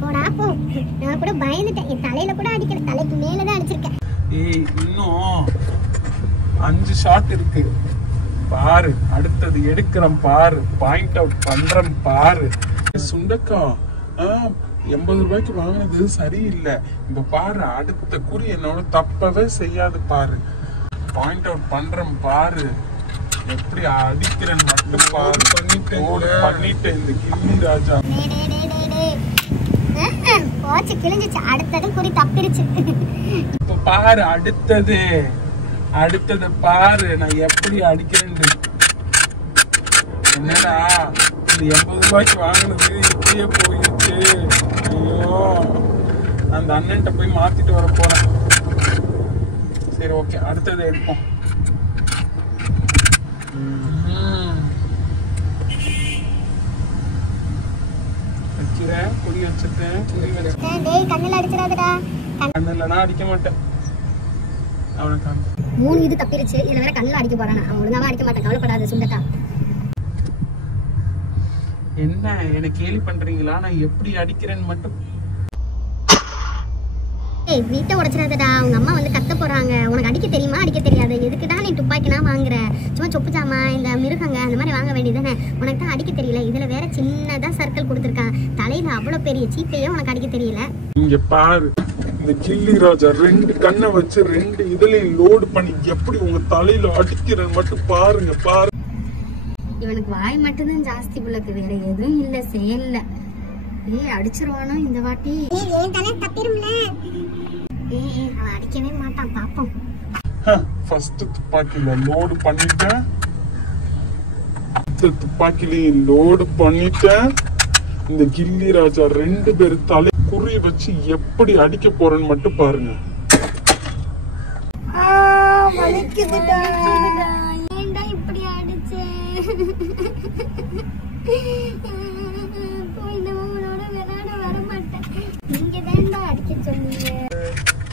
போடா போ. நான் கூட பயந்துட்டேன். என் தலையில கூட அடிக்கல, தலைக்கு மேலதான் அடிச்சிருக்கேன். இன்னும் 5 ஷாட் இருக்கு பாரு. அடுத்தது எடுக்கிறேன் பாரு. பாயிண்ட் அவுட் பண்றேன் பாரு. சுண்டக்கா 80 ரூபாய்க்கு வாங்கினது சரியில்லை. இப்ப பாரு, அடுத்த குறி என்னோட தப்பவே செய்யாது பாரு. பாயிண்ட் அவுட் பண்றேன் பாரு. எப்படி அடிக்கிறேன் மட்டும் பாரு. பண்ணிட்டேன் இந்த கில்லி ராஜா. போச்சு, கிழிஞ்சிச்சு. அடுத்தது குறி தப்பிருச்சு. இப்ப பாரு, அடுத்தது பாரு. நான் எப்படி அடிக்கிறேன்னு. என்னடா, இந்த 80 ரூபாய்க்கு வாங்கினது இப்படியே போயிடுச்சு. ஐயோ, அந்த அண்ணன்ட்ட போய் மாத்திட்டு வர போறேன். சரி ஓகே, அடுத்தது எடுப்போம். வச்சுறேன், குறி வச்சுட்டேன். கண்ணுல அடிச்சிடாதடா. கண்ணுலனா அடிக்க மாட்டேன். அவனுக்கு 3 இது தப்பிருச்சு. இதுல வேற கண்ணுல அடிக்க போறானா? அவன் ஒழுங்காவே அடிக்க மாட்டேன், கவலைப்படாத சுண்டக்கா. என்ன கேலி பண்றீங்களா? நான் எப்படி அடிக்கிறேன்னு மட்டும் ஏய் வீட்டை உடைச்சிடாதடா, உங்க அம்மா வந்து கத்த போறாங்க. உனக்கு அடிக்க தெரியுமா அடிக்க தெரியாது? எதுக்குடா நீ துப்பாக்கினா வாங்குற? சும்மா சொப்பு ஜாமா இந்த மிருகங்க அந்த மாதிரி வாங்க வேண்டியதானே. உனக்கு தான் அடிக்க தெரியல. இதுல வேற சின்னதா சர்க்கிள் கொடுத்துருக்கான். தலையில அவ்வளவு பெரிய சீப்பையே உனக்கு அடிக்க தெரியல. இங்க பாரு, இந்த கில்லி ராஜா 2 கண்ணை வச்சு 2 இதுலயும் லோடு பண்ணி எப்படி உங்க தலையில அடிக்கிறேன்னு மட்டும் பாருங்க. பாரு, இவனுக்கு வாய் மட்டும்தான் ஜாஸ்தி புள்ளக்கு, வேற எதுவும் இல்ல செயல்ல. ஏய் அடிச்சிருவானோ இந்த வாட்டி? ஏன் தானே தப்பிரும்ல. ஏய் அவன் அடிக்கவே மாட்டான், பாப்போம். ஃபர்ஸ்ட் துப்பாக்கில லோடு பண்ணிட்டேன். துப்பாக்கிலையும் லோடு பண்ணிட்டேன். இந்த கில்லி ராஜா 2 பேர் தலை குறி வச்சு எப்படி அடிக்க போறேன்னு மட்டும் பாருங்க. வலிக்குதுடா. ஏன்டா இப்படி அடிச்சே?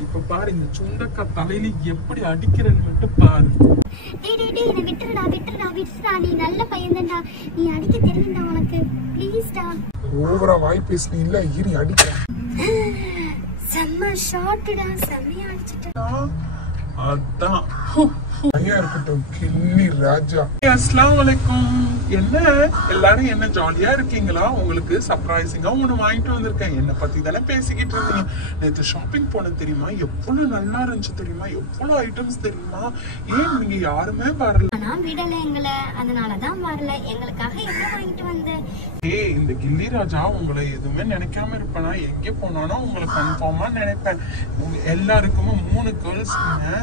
இப்ப பாரு, இந்த சுண்டக்கா தலையில எப்படி அடிக்கிறேன்னு மட்டும் பாரு. விட்டுடா, நீ நல்ல பையன்தான்டா. நீ அடிக்க தெரியும்டா உனக்கு. ப்ளீஸ்டா. ஓவரா வாய் பேசுனீ இல்ல, இரு அடிக்கிறேன். செம்ம ஷாட்டுடா, செம்மையா அடிச்சிட்ட. அதான் ஐயா இருக்கட்டும் கில்லி ராஜா. அஸ்ஸலாமு அலைக்கும். என்ன எல்லாரும் என்ன ஜாலியா இருக்கீங்களா? உங்களுக்கு சர்ப்ரைசிங்கா ஒண்ணு வாங்கிட்டு வந்திருக்கேன். என்ன பத்தி தானே பேசிக்கிட்டு இருந்தீங்க. நேத்து ஷாப்பிங் போன தெரியுமா? எவ்வளவு நல்லா இருந்துச்சு தெரியுமா? எவ்வளவு ஐட்டம்ஸ் தெரியுமா? ஏன் நீங்க யாருமே வரல? நான் விடல எங்களை, அதனாலதான் வரல. எங்களுக்காக என்ன வாங்கிட்டு வந்த? ஏய், இந்த கில்லி ராஜா உங்களை எதுவுமே நினைக்காம இருப்பேனா? எங்க போனாலும் உங்களை கன்ஃபார்மா நினைப்பேன். உங்க எல்லாருக்குமே 3 கேர்ள்ஸ்ங்க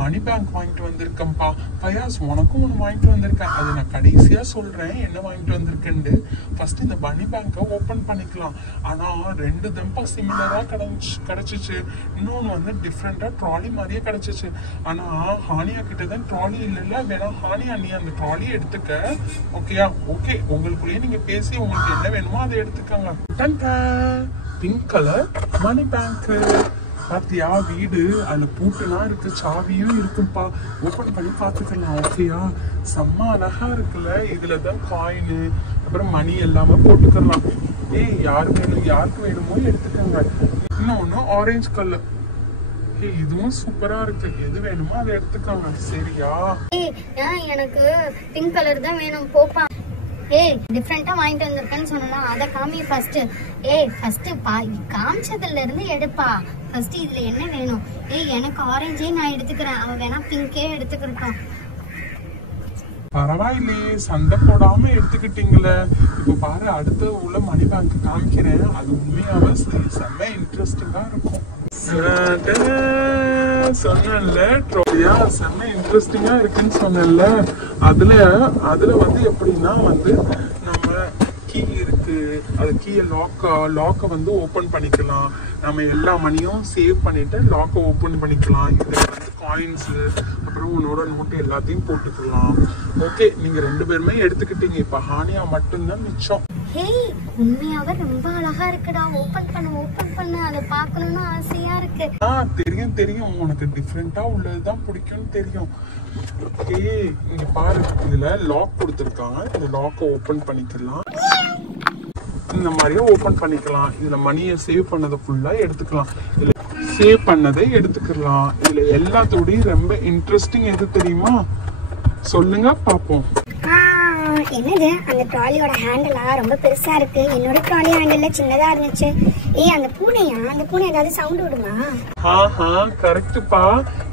மணி பேங்க் வாங்கிட்டு வந்திருக்கேன்ப்பா. பயாஸ் உனக்கும் ஒண்ணு வாங்கிட்டு வந்திருக்கேன். அது நான் கடைசியா சொல்றேன் என்ன வாங்கிட்டு வந்திருக்கேன்னு. ஃபர்ஸ்ட் இந்த மணி பேங்கை ஓபன் பண்ணிக்கலாம். ஆனா 2 தம்பா சிமிலரா கிடைச்சிச்சு. இன்னொன்னு வந்து டிஃப்ரெண்டா ட்ராலி மாதிரியே கிடைச்சிச்சு. ஆனா ஹானியா கிட்டதான் ட்ராலி இல்லைல்ல. வேணா ஹானியா நீ அந்த ட்ராலியை எடுத்துக்க. ஓகேயா? ஓகே, உங்களுக்குள்ளேயே நீங்க பேசி உங்களுக்கு என்ன வேணுமோ அதை எடுத்துக்கோங்க. Pink colour money bank. பாத்தியா வீடு, அதுல பூட்டுனா இருக்கு, சாவியும் இருக்குப்பா. ஓபன் பண்ணி பாத்துக்கலாம். ஓகேயா? செம்ம அழகா இருக்குல்ல. இதுலதான் காயின் அப்புறம் மணி எல்லாமே போட்டுக்கலாம். ஏய் யாருக்கு வேணுமோ எடுத்துக்கோங்க. இன்னொன்னு ஆரஞ்சு கலர். ஏய் இதுவும் சூப்பரா இருக்கு. எது வேணுமோ அதை எடுத்துக்கோங்க. சரியா? எனக்கு பிங்க் கலர் தான் வேணும். போப்பா. ஏய் டிஃப்ரெண்டா வாங்கிட்டு வந்திருக்கேன்னு சொன்னா அதை காமி ஃபர்ஸ்ட். ஏய் ஃபர்ஸ்ட் காமிச்சதுல இருந்து எடுப்பா. ஃபர்ஸ்ட் இதுல என்ன வேணும்? ஏய் எனக்கு ஆரஞ்சே நான் எடுத்துக்கிறேன். அவன் வேணா பிங்கே எடுத்துக்கிட்டோம். பரவாயில்லையே, சண்டை போடாம எடுத்துக்கிட்டீங்களே. இப்ப பாரு, அடுத்த உள்ள மணி பேங்க் காமிக்கிறேன். அது உண்மையாவே செம்ம இன்ட்ரெஸ்டிங்கா இருக்கும். சொன்னேன்ல ட்ராலியா செம்ம இன்ட்ரெஸ்டிங்கா இருக்குன்னு சொன்னேன்ல. அதுல வந்து எப்படின்னா வந்து நம்ம கீ இருக்கு. அது கீயை லாக்கை வந்து ஓபன் பண்ணிக்கலாம். நம்ம எல்லா மணியும் சேவ் பண்ணிட்டு லாக்கை ஓபன் பண்ணிக்கலாம். இதுல வந்து காயின்ஸ் அப்புறம் உன்னோட நோட்டு எல்லாத்தையும் போட்டுக்கலாம். ஓகே, நீங்க 2 பேருமே எடுத்துக்கிட்டீங்க. இப்ப ஹானியா மட்டும்தான் மிச்சம். ஹேய் உண்மையாவே ரொம்ப அழகா இருக்குடா. ஓபன் பண்ணு அதை பார்க்கணும்னு ஆசையா இருக்கு. தெரியும் உனக்கு டிஃப்ரெண்டா உள்ளதுதான் பிடிக்கும்னு தெரியும். ஓகே, இங்க பாரு, இதுல லாக் கொடுத்துருக்காங்க. இந்த லாக்கை ஓபன் பண்ணிக்கலாம். இந்த மாதிரியே ஓபன் பண்ணிக்கலாம். இதுல மணியை சேவ் பண்ணதை ஃபுல்லா எடுத்துக்கலாம். இதுல சேவ் பண்ணதை எடுத்துக்கலாம். இதுல எல்லாத்தோடையும் ரொம்ப இன்ட்ரெஸ்டிங் எது தெரியுமா? சொல்லுங்க பாப்போம். என்னது அந்த ட்ராலியோட ஹேண்டிலா ரொம்ப பெருசா இருக்கு. என்னோட ட்ராலி ஹேண்டில்ல சின்னதா இருந்துச்சு. அந்த பூனையா? அந்த பூனை ஏதாவது சவுண்ட் விடுமா? கரெக்ட்பா.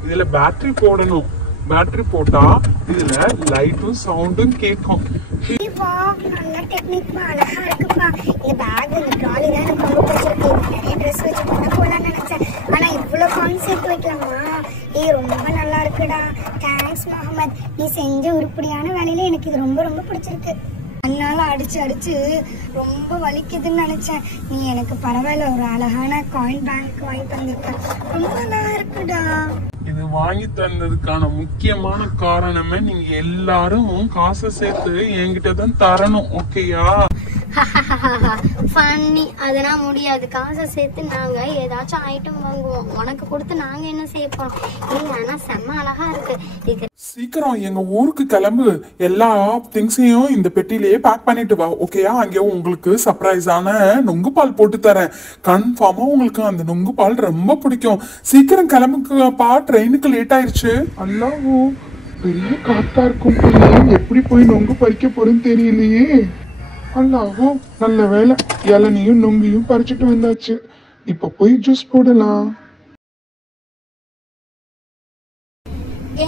இதுல பேட்டரி போடணும். பேட்டரி போட்டா இதுல லைட்டும் சவுண்டும் கேட்கும். நல்ல டெக்னிக், அழகா இருக்குப்பா. இந்த பேக் இந்த ட்ராலி தான் எனக்கு ரொம்ப பிடிச்சிருக்கு. நிறைய ட்ரெஸ் வச்சு போலாம்னு நினைச்சேன். ஆனா இவ்வளவு காயின் சேர்த்து வைக்கலாமா? ரொம்ப நல்லா இருக்குடா. தேங்க்ஸ் முகமது. நீ செஞ்ச உருப்படியான வேலையில எனக்கு இது ரொம்ப ரொம்ப பிடிச்சிருக்கு. அதனால அடிச்சு ரொம்ப வலிக்குதுன்னு நினைச்சேன். நீ எனக்கு பரவாயில்ல, ஒரு அழகான காயின் பேங்க் வாங்கி தந்திருக்க. ரொம்ப நல்லா இருக்குடா. இது வாங்கி தந்ததுக்கான முக்கியமான காரணமே நீங்க எல்லாரும் காசை சேர்த்து என்கிட்ட தான் தரணும். ஓகேயா? ஃபன்னி. அதெல்லாம் முடியாது. காசை சேர்த்து நாங்க ஏதாச்சும் ஐட்டம் வாங்குவோம். உனக்கு கொடுத்து நாங்க என்ன செய்ய போறோம்? ஆனா செம்ம அழகா இருக்கு. இது சீக்கிரம் எங்க ஊருக்கு கிளம்பு. எல்லா திங்ஸையும் இந்த பெட்டிலேயே பேக் பண்ணிட்டு வா. ஓகேயா? அங்கே உங்களுக்கு சர்ப்ரைஸான நொங்கு பால் போட்டு தரேன். கன்ஃபார்மா உங்களுக்கு அந்த நொங்கு பால் ரொம்ப பிடிக்கும். சீக்கிரம் கிளம்புப்பா, ட்ரெயினுக்கு லேட் ஆயிடுச்சு. அல்லாஹோ, பெரிய காத்தா இருக்கும். எப்படி போய் நொங்கு பறிக்க போறேன்னு தெரியலையே. அல்லாஹோ, நல்ல வேலை இளநியும் நொங்கையும் பறிச்சுட்டு வந்தாச்சு. இப்ப போய் ஜூஸ் போடலாம்.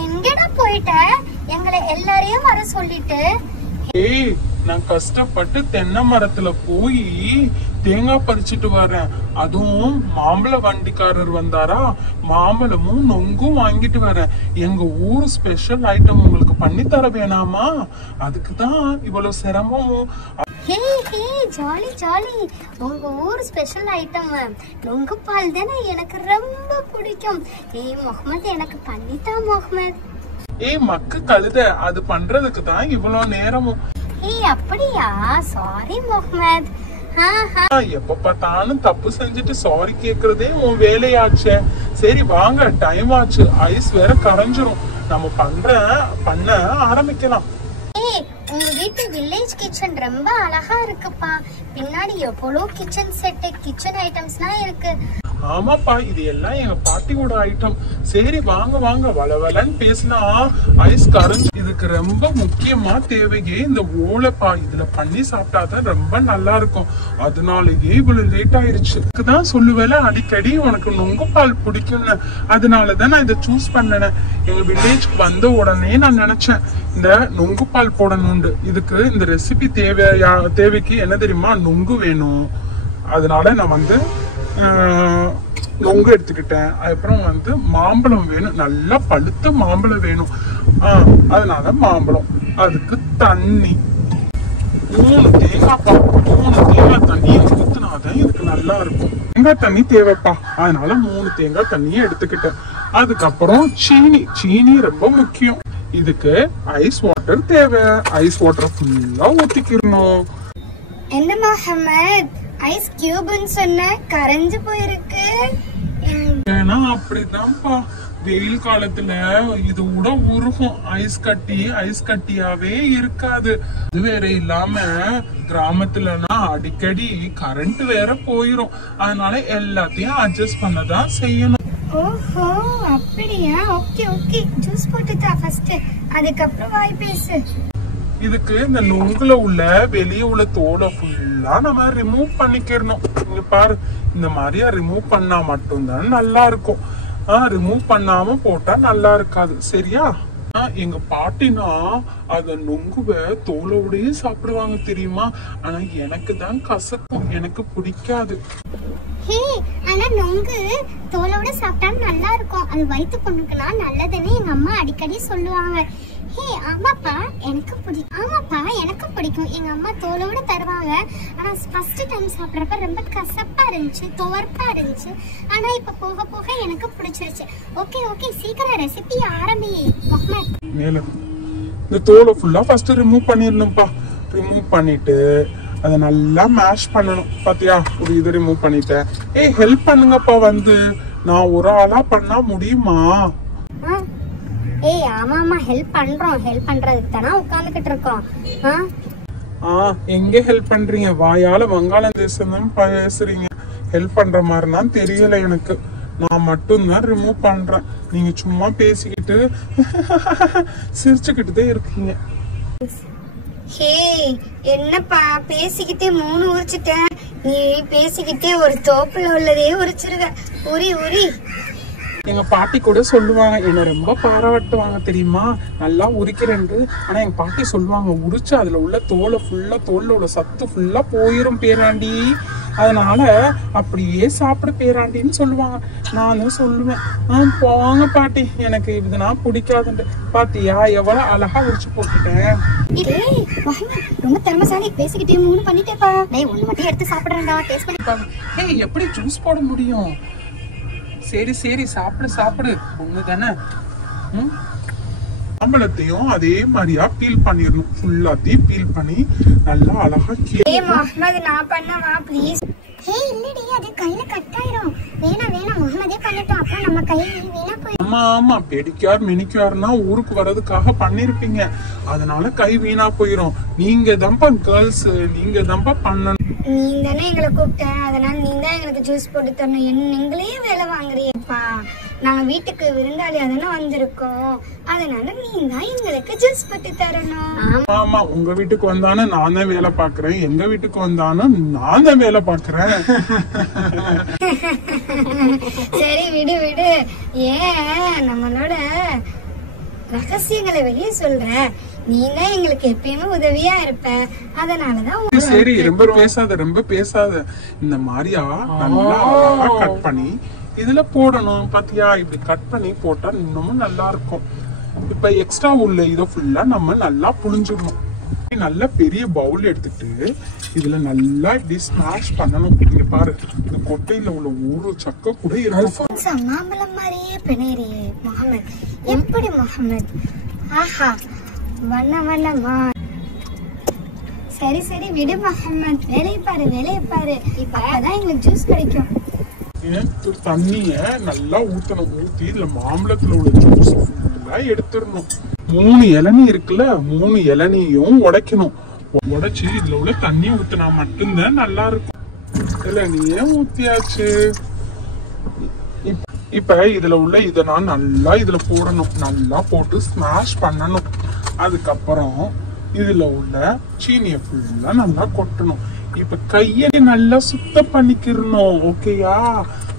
எங்கடா போயிட்ட? எங்களை எல்லாரையும் வர சொல்லிட்டு. ஏய், நான் கஷ்டப்பட்டு தென்னை மரத்துல போய் தேங்காய் பறிச்சுட்டு வரேன். அதுவும் மாம்பழ வண்டிக்காரர் வந்தாரா, மாம்பழமும் நொங்கும் வாங்கிட்டு வரேன். எங்க ஊர் ஸ்பெஷல் ஐட்டம் உங்களுக்கு பண்ணி தர வேணாமா? அதுக்குதான் இவ்வளவு சிரமம். ஹே ஹே, ஜாலி ஜாலி. உங்க ஊர் ஸ்பெஷல் ஐட்டம் நொங்கு பால் தானே, எனக்கு ரொம்ப பிடிக்கும். ஏய் முகமது, எனக்கு பண்ணித்தா முகமது. ஏய் மக்கு கழுத, அது பண்றதுக்கு தான் இவ்வளவு நேரமும். ஏய் அப்படியா? சாரி முகமது. எப்ப பார்த்தாலும் தப்பு செஞ்சுட்டு சாரி கேக்குறதே உன் வேலையாச்சே. சரி வாங்க, டைம் ஆச்சு. ஐஸ் வேற கரைஞ்சிரும். நம்ம பண்ண ஆரம்பிக்கலாம். ஏய், உங்க வீட்டு வில்லேஜ் கிச்சன் ரொம்ப அழகா இருக்குப்பா. பின்னாடி எவ்வளோ கிச்சன் செட்டு, கிச்சன் ஐட்டம்ஸ்லாம் இருக்கு. ஆமாப்பா, இது எல்லாம் எங்க பாட்டியோட ஐட்டம். சரி வாங்க வாங்க, வளவலன்னு பேசினா ஐஸ் கரைஞ்சு. இதுக்கு ரொம்ப முக்கியமா தேவையே இந்த ஓலைப்பா. இதுல பண்ணி சாப்பிட்டாதான் ரொம்ப நல்லா இருக்கும். அதனாலயே இவ்வளவு லேட் ஆயிருச்சு. இதுதான் சொல்லுவேல அடிக்கடி உனக்கு நொங்கு பால் பிடிக்கும்னு. அதனாலதான் நான் இதை சூஸ் பண்ணேன். எங்க வில்லேஜ்க்கு வந்த உடனே நான் நினைச்சேன் இந்த நொங்கு பால் போடணும்னு. இதுக்கு இந்த ரெசிபி தேவைக்கு என்ன தெரியுமா, நொங்கு வேணும். அதனால நான் நொங்கு எடுத்துக்கிட்டேன். அதுக்கப்புறம் மாம்பழம் வேணும், நல்லா பழுத்த மாம்பழம் வேணும். அதனால மாம்பழம், அதுக்கு தண்ணி, 3 தேங்காய் தண்ணியை ஊத்துனாதான் இதுக்கு நல்லா இருக்கும். தேங்காய் தண்ணி தேவைப்பா, அதனால 3 தேங்காய் தண்ணியை எடுத்துக்கிட்டேன். அதுக்கப்புறம் சீனி ரொம்ப முக்கியம். இதுக்கு ஐஸ் வாட்டர் தேவை. ஐஸ் வாட்டர் ஃபுல்லா ஊத்திக்கணும். என்ன முகமது, ஐஸ் கியூப்னு சொன்ன கரைஞ்சு போயிருக்கு. ஏன்னா அப்படிதான்ப்பா, வெயில் காலத்துல இது கூட உருகும். ஐஸ் கட்டியாவே இருக்காது. இது வேற இல்லாம கிராமத்துலனா அடிக்கடி கரண்ட் வேற போயிரும். அதனால எல்லாத்தையும் அட்ஜஸ்ட் பண்ணதான் செய்யணும். ஓஹோ அப்படியா? ஓகே ஓகே, ஜூஸ் போட்டுதா ஃபர்ஸ்ட், அதுக்கப்புறம் வாய் பேசு. இதுக்கு இந்த நொங்குல உள்ள வெளியே உள்ள தோலை ஃபுல்லா நம்ம ரிமூவ் பண்ணிக்கிறணும். இங்க பாரு, இந்த மாதிரியா ரிமூவ் பண்ணா மட்டும்தான் நல்லா இருக்கும். ரிமூவ் பண்ணாம போட்டா நல்லா இருக்காது. சரியா? எங்க பாட்டினா அத நொங்குவ தோலோடயே சாப்பிடுவாங்க தெரியுமா. ஆனா எனக்கு தான் கசக்கும், எனக்கு பிடிக்காது. ஹே, ஆனா நொங்கு தோலோட சாப்பிட்டா நல்லா இருக்கும். அது வயிற்று புண்ணுக்குனா நல்லதுன்னு எங்க அம்மா அடிக்கடி சொல்லுவாங்க. ஹே ஆமாப்பா, எனக்கு பிடிக்கும். எங்க அம்மா தோலோட தருவாங்க. ஆனா ஃபர்ஸ்ட் டைம் சாப்பிட்றப்ப ரொம்ப கசப்பா இருந்துச்சு, துவர்ப்பா இருந்துச்சு. ஆனா இப்ப போக போக எனக்கு பிடிச்சிருச்சு. ஓகே ஓகே, சீக்கிரம் ரெசிபி ஆரம்பி முகமது. மேல இந்த தோலை ஃபுல்லா ஃபர்ஸ்ட் ரிமூவ் பண்ணிடணும்ப்பா. ரிமூவ் பண்ணிட்டு அதை நல்லா மேஷ் பண்ணணும். பாத்தியா, ஒரு இது ரிமூவ் பண்ணிட்டேன். ஏய் ஹெல்ப் பண்ணுங்கப்பா. நான் ஒரு ஆளா பண்ணா முடியுமா? ஏய் ஆமாமா, ஹெல்ப் பண்றதுக்கு தானே உட்கார்ந்துகிட்டு இருக்கோம். எங்க ஹெல்ப் பண்றீங்க? வாயால வங்காளம் தேசம் பேசுறீங்க. ஹெல்ப் பண்ற மாதிரினா தெரியல எனக்கு. நான் மட்டும்தான் ரிமூவ் பண்றேன். நீங்க சும்மா பேசிக்கிட்டு சிரிச்சுக்கிட்டுதான் இருக்கீங்க. ஹே என்னப்பா, பேசிக்கிட்டே 3 உரிச்சிட்டேன். நீ பேசிக்கிட்டே ஒரு தோப்புல உள்ளதே உரிச்சிருக்க. உரி எங்க பாட்டி கூட சொல்லுவாங்க, என்ன ரொம்ப பாராட்டுவாங்க தெரியுமா, நல்லா உரிக்கிறேன்னு. ஆனா எங்க பாட்டி சொல்லுவாங்க, உரிச்சு அதுல உள்ள தோல்ல உள்ள சத்து ஃபுல்லா போயிரும் பேராண்டி. அதனால அப்படியே சாப்பிட பேராண்டின்னு சொல்லுவாங்க. நானும் சொல்லுவேன், போவாங்க பாட்டி, எனக்கு இதுனா பிடிக்காதுன்ட்டு. பாத்தியா எவ்வளவு அழகா உரிச்சு போட்டுட்டேன். ரொம்ப திறமைசாலி, பேசிக்கிட்டே 3 பண்ணிட்டேப்பா. டேய் ஒண்ணு மட்டும் எடுத்து சாப்பிடுறேன்டா, டேஸ்ட் பண்ணி. ஏய் எப்படி ஜூஸ் போட முடியும்? சரி சாப்பிடு ஒண்ணு தானே. மாம்பழத்தையும் அதே மாதிரியா பீல் பண்ணிடணும். ஃபுல்லாத்தையும் பீல் பண்ணி நல்லா அழகா முகமது நான் பண்ணவா ப்ளீஸ். இல்லடி அது கையில கட் ஆயிரும். வேணாம் முகமதே பண்ணட்டும், அப்புறம் நம்ம கை வீணா போயிடும். ஆமா மெனிக்யூர் மெனிக்யூர்னா ஊருக்கு வர்றதுக்காக பண்ணிருப்பீங்க, அதனால கை வீணா போயிரும். நீங்க தான்ப்பா கேர்ள்ஸ், நீங்க தான்ப்பா பண்ணணும். நீ தானே எங்களை கூப்பிட்ட, அதனால நீ தான் எங்களுக்கு ஜூஸ் போட்டு தரணும். நீங்களே வேலை வாங்குறியப்பா. நாங்க வீட்டுக்கு விருந்தாளி அதனால வந்திருக்கோம், அதனால நீ தான் எங்களுக்கு ஜூஸ் போட்டு தரணும். ஆமா உங்க வீட்டுக்கு வந்தானே நான் தான் வேலை பாக்குறேன், எங்க வீட்டுக்கு வந்தானே நான் தான் வேலை பாக்குறேன். சரி விடு விடு, ஏன் நம்மளோட ரகசியங்களை வெளியே சொல்ற. நீ தான் எங்களுக்கு எப்பயுமே உதவியா இருப்ப, அதனாலதான். சரி ரொம்ப பேசாத. இந்த மாதிரியா நல்லா கட் பண்ணி இதுல போடணும். பாத்தியா இப்படி கட் பண்ணி போட்டா இன்னமும் நல்லா இருக்கும். இப்ப எக்ஸ்ட்ரா உள்ள இதை ஃபுல்லா நம்ம நல்லா புழிஞ்சிடணும். நல்ல பெரிய பவுல் எடுத்துட்டு இதுல நல்லா இப்படி ஸ்மாஷ் பண்ணணும். இங்க பாரு, இந்த கொட்டையில உள்ள ஒரு சக்க கூட இருக்கும். மாம்பழம் மாதிரியே பிணையறியே முகமது. எப்படி முகமது? ஆஹா வண்ணமா. சரி விடு முகமது, வேலையை பாரு. இப்பதான் எங்களுக்கு ஜூஸ் கிடைக்கும். தண்ணிய நல்லா ஊத்தணும். ஊத்தி இதுல மாம்பழத்துல உள்ள ஜூஸ் ஃபுல்லா எடுத்துடணும். 3 இளநீ இருக்குல்ல, 3 இளநியும் உடைக்கணும். உடைச்சு இதுல உள்ள தண்ணி ஊத்தினா மட்டும்தான் நல்லா இருக்கும். இளநிய ஊத்தியாச்சு. இப்ப இதுல உள்ள இத நான் நல்லா இதுல போடணும். நல்லா போட்டு ஸ்மாஷ் பண்ணணும். அதுக்கப்புறம் இதுல உள்ள சீனிய ஃபுல்லா நல்லா கொட்டணும். இப்ப கையை நல்லா சுத்தம் பண்ணிக்கிறணும். ஓகேயா?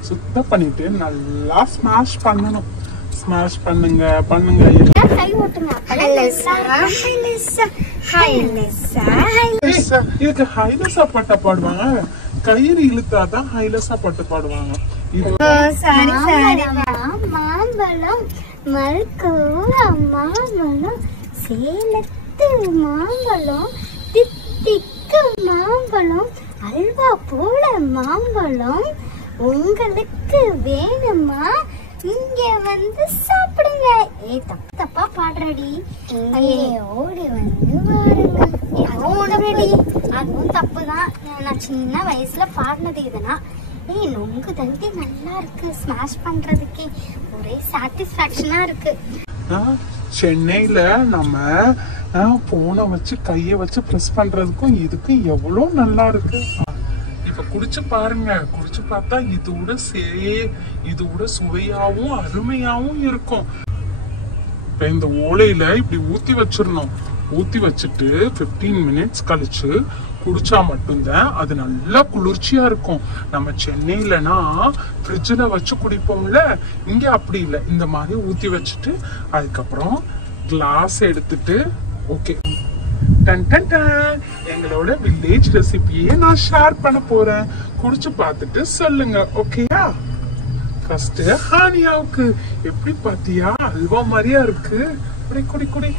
சுத்தம் பண்ணிட்டு நல்லா ஸ்மாஷ் பண்ணணும். ஸ்மாஷ் பண்ணுங்க. கை ஓட்டுங்க. இதுக்கு ஹைலஸா பாட்டா பாடுவாங்க. கயிறு இழுத்தாதான் ஹைலஸா பாட்டு பாடுவாங்க. மாம்பழம் மல்கோவா மாம்பழம் சேலத்து மாம்பழம் தித்திக்கு மாம்பழம் அல்வா போல மாம்பழம் உங்களுக்கு வேணுமா? இங்க வந்து சாப்பிடுங்க. தப்பா பாடுறடி. ஓடி வந்து பாருங்க. அதுவும் தப்புதான். நான் சின்ன வயசுல பாடினது இதுனா. நொங்கு தண்டி நல்லா இருக்கு. ஸ்மாஷ் பண்றதுக்கே ஒரே சாட்டிஸ்பாக்சனா இருக்கு. சென்னையில நம்ம போனை வச்சு கைய வச்சு பிரஸ் பண்றதுக்கும் இதுக்கும் எவ்வளவு நல்லா இருக்கு. இப்ப குடிச்சு பாருங்க. குடிச்சு பார்த்தா இதோட சுவையாவும் அருமையாவும் இருக்கும். இப்ப இந்த ஓலையில இப்படி ஊத்தி வச்சிடணும். ஊத்தி வச்சுட்டு 15 மினிட்ஸ் கழிச்சு குடிச்சா மட்டும்தான் அது நல்லா குளிர்ச்சியா இருக்கும். நம்ம சென்னையிலனா ஃப்ரிட்ஜில் வச்சு குடிப்போம்ல, இங்க அப்படி இல்லை. இந்த மாதிரி ஊத்தி வச்சுட்டு அதுக்கப்புறம் கிளாஸ் எடுத்துட்டு ஓகே எங்களோட வில்லேஜ் ரெசிபியே நான் ஷேர் பண்ண போறேன். குடிச்சு பார்த்துட்டு சொல்லுங்க. ஓகேயா? ஃபர்ஸ்ட் ஹானியாவுக்கு எப்படி பாத்தியா? அல்வா மாதிரியா இருக்கு. குடி.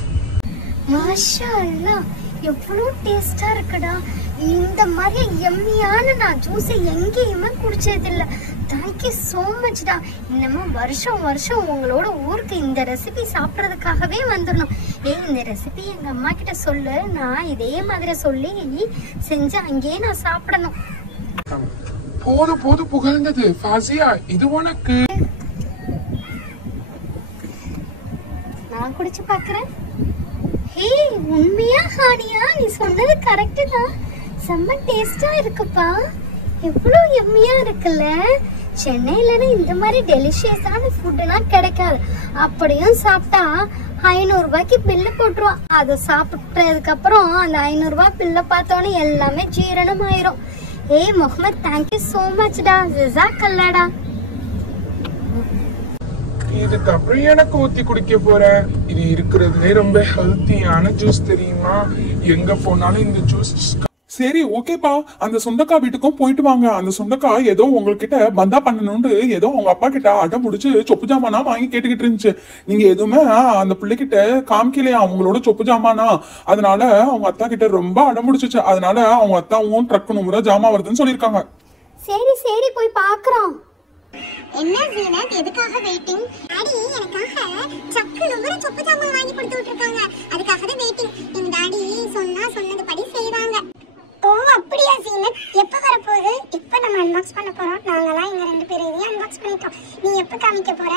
மாஷா அல்லாஹ், எவ்வளவு டேஸ்டா இருக்குடா. இந்த மாதிரி எம்மியான நான் ஜூஸை எங்கேயுமே குடிச்சதில்லை. Thank you so மச்டா. இன்னமும் வருஷம் உங்களோட ஊருக்கு இந்த ரெசிபி சாப்பிட்றதுக்காகவே வந்துடணும். இந்த ரெசிபி எங்கள் அம்மா கிட்ட சொல்லு. நான் இதே மாதிரி சொல்லி செஞ்சு அங்கேயே நான் சாப்பிடணும். போது புகழ்ந்தது. ஃபாசியா, இது உனக்கு. நான் குடிச்சு பார்க்குறேன். ஹே, உண்மையா ஹானியா? நீ சொன்னது கரெக்டு தான். செம்ம டேஸ்டா இருக்குப்பா. எவ்வளோ எம்மியா இருக்குல்ல. சென்னையிலன்னு இந்த மாதிரி டெலிஷியஸான ஃபுட்டுலாம் கிடைக்காது. அப்படியும் சாப்பிட்டா 500 ரூபாய்க்கு பில்லு போட்டுருவான். அதை சாப்பிட்டதுக்கு அப்புறம் அந்த 500 ரூபாய் பில்லை பார்த்தோன்னே எல்லாமே ஜீரணம் ஆயிரும். முகமது, தேங்க்யூ ஸோ மச்டா. ஜஸாக்கல்லாடா. இதுக்கப்புறம் எனக்கு ஊத்தி குடிக்க போறேன். இது இருக்கிறதுலே ரொம்ப ஹெல்த்தியான ஜூஸ் தெரியுமா? எங்க போனாலும் இந்த ஜூஸ். சரி ஓகேப்பா, அந்த சுண்டக்காய் வீட்டுக்கும் போயிட்டு வாங்க. அந்த சுண்டக்காய் ஏதோ உங்ககிட்ட பந்தா பண்ணணும்னு ஏதோ அவங்க அப்பா கிட்ட அடம் முடிச்சு சொப்பு ஜாமானா வாங்கி கேட்டுக்கிட்டு இருந்துச்சு. நீங்க எதுவுமே அந்த பிள்ளைகிட்ட காமிக்கலையா அவங்களோட சொப்பு ஜாமானா. அதனால அவங்க அத்தா கிட்ட ரொம்ப அடம் முடிச்சிச்சு. அதனால அவங்க அத்தாவும் ட்ரக் நம்புற ஜாமா வருதுன்னு சொல்லியிருக்காங்க. சரி போய் பாக்குறோம். என்ன ஜீனத், எதுக்காக வெயிட்டிங்? டாடி எனக்காக சக்கு நுகர சொப்பு ஜாமான் வாங்கி கொடுத்து விட்டுருக்காங்க. அதுக்காக தான் வெயிட்டிங். எங்க டாடி சொன்னதுபடி செய்வாங்க. ஓ அப்படியா ஜீனத், எப்ப வரப்போகுது? இப்ப நம்ம அன்பாக்ஸ் பண்ண போறோம். நாங்களாம் எங்க 2 பேரையும் அன்பாக்ஸ் பண்ணிட்டோம். நீ எப்ப காமிக்க போற?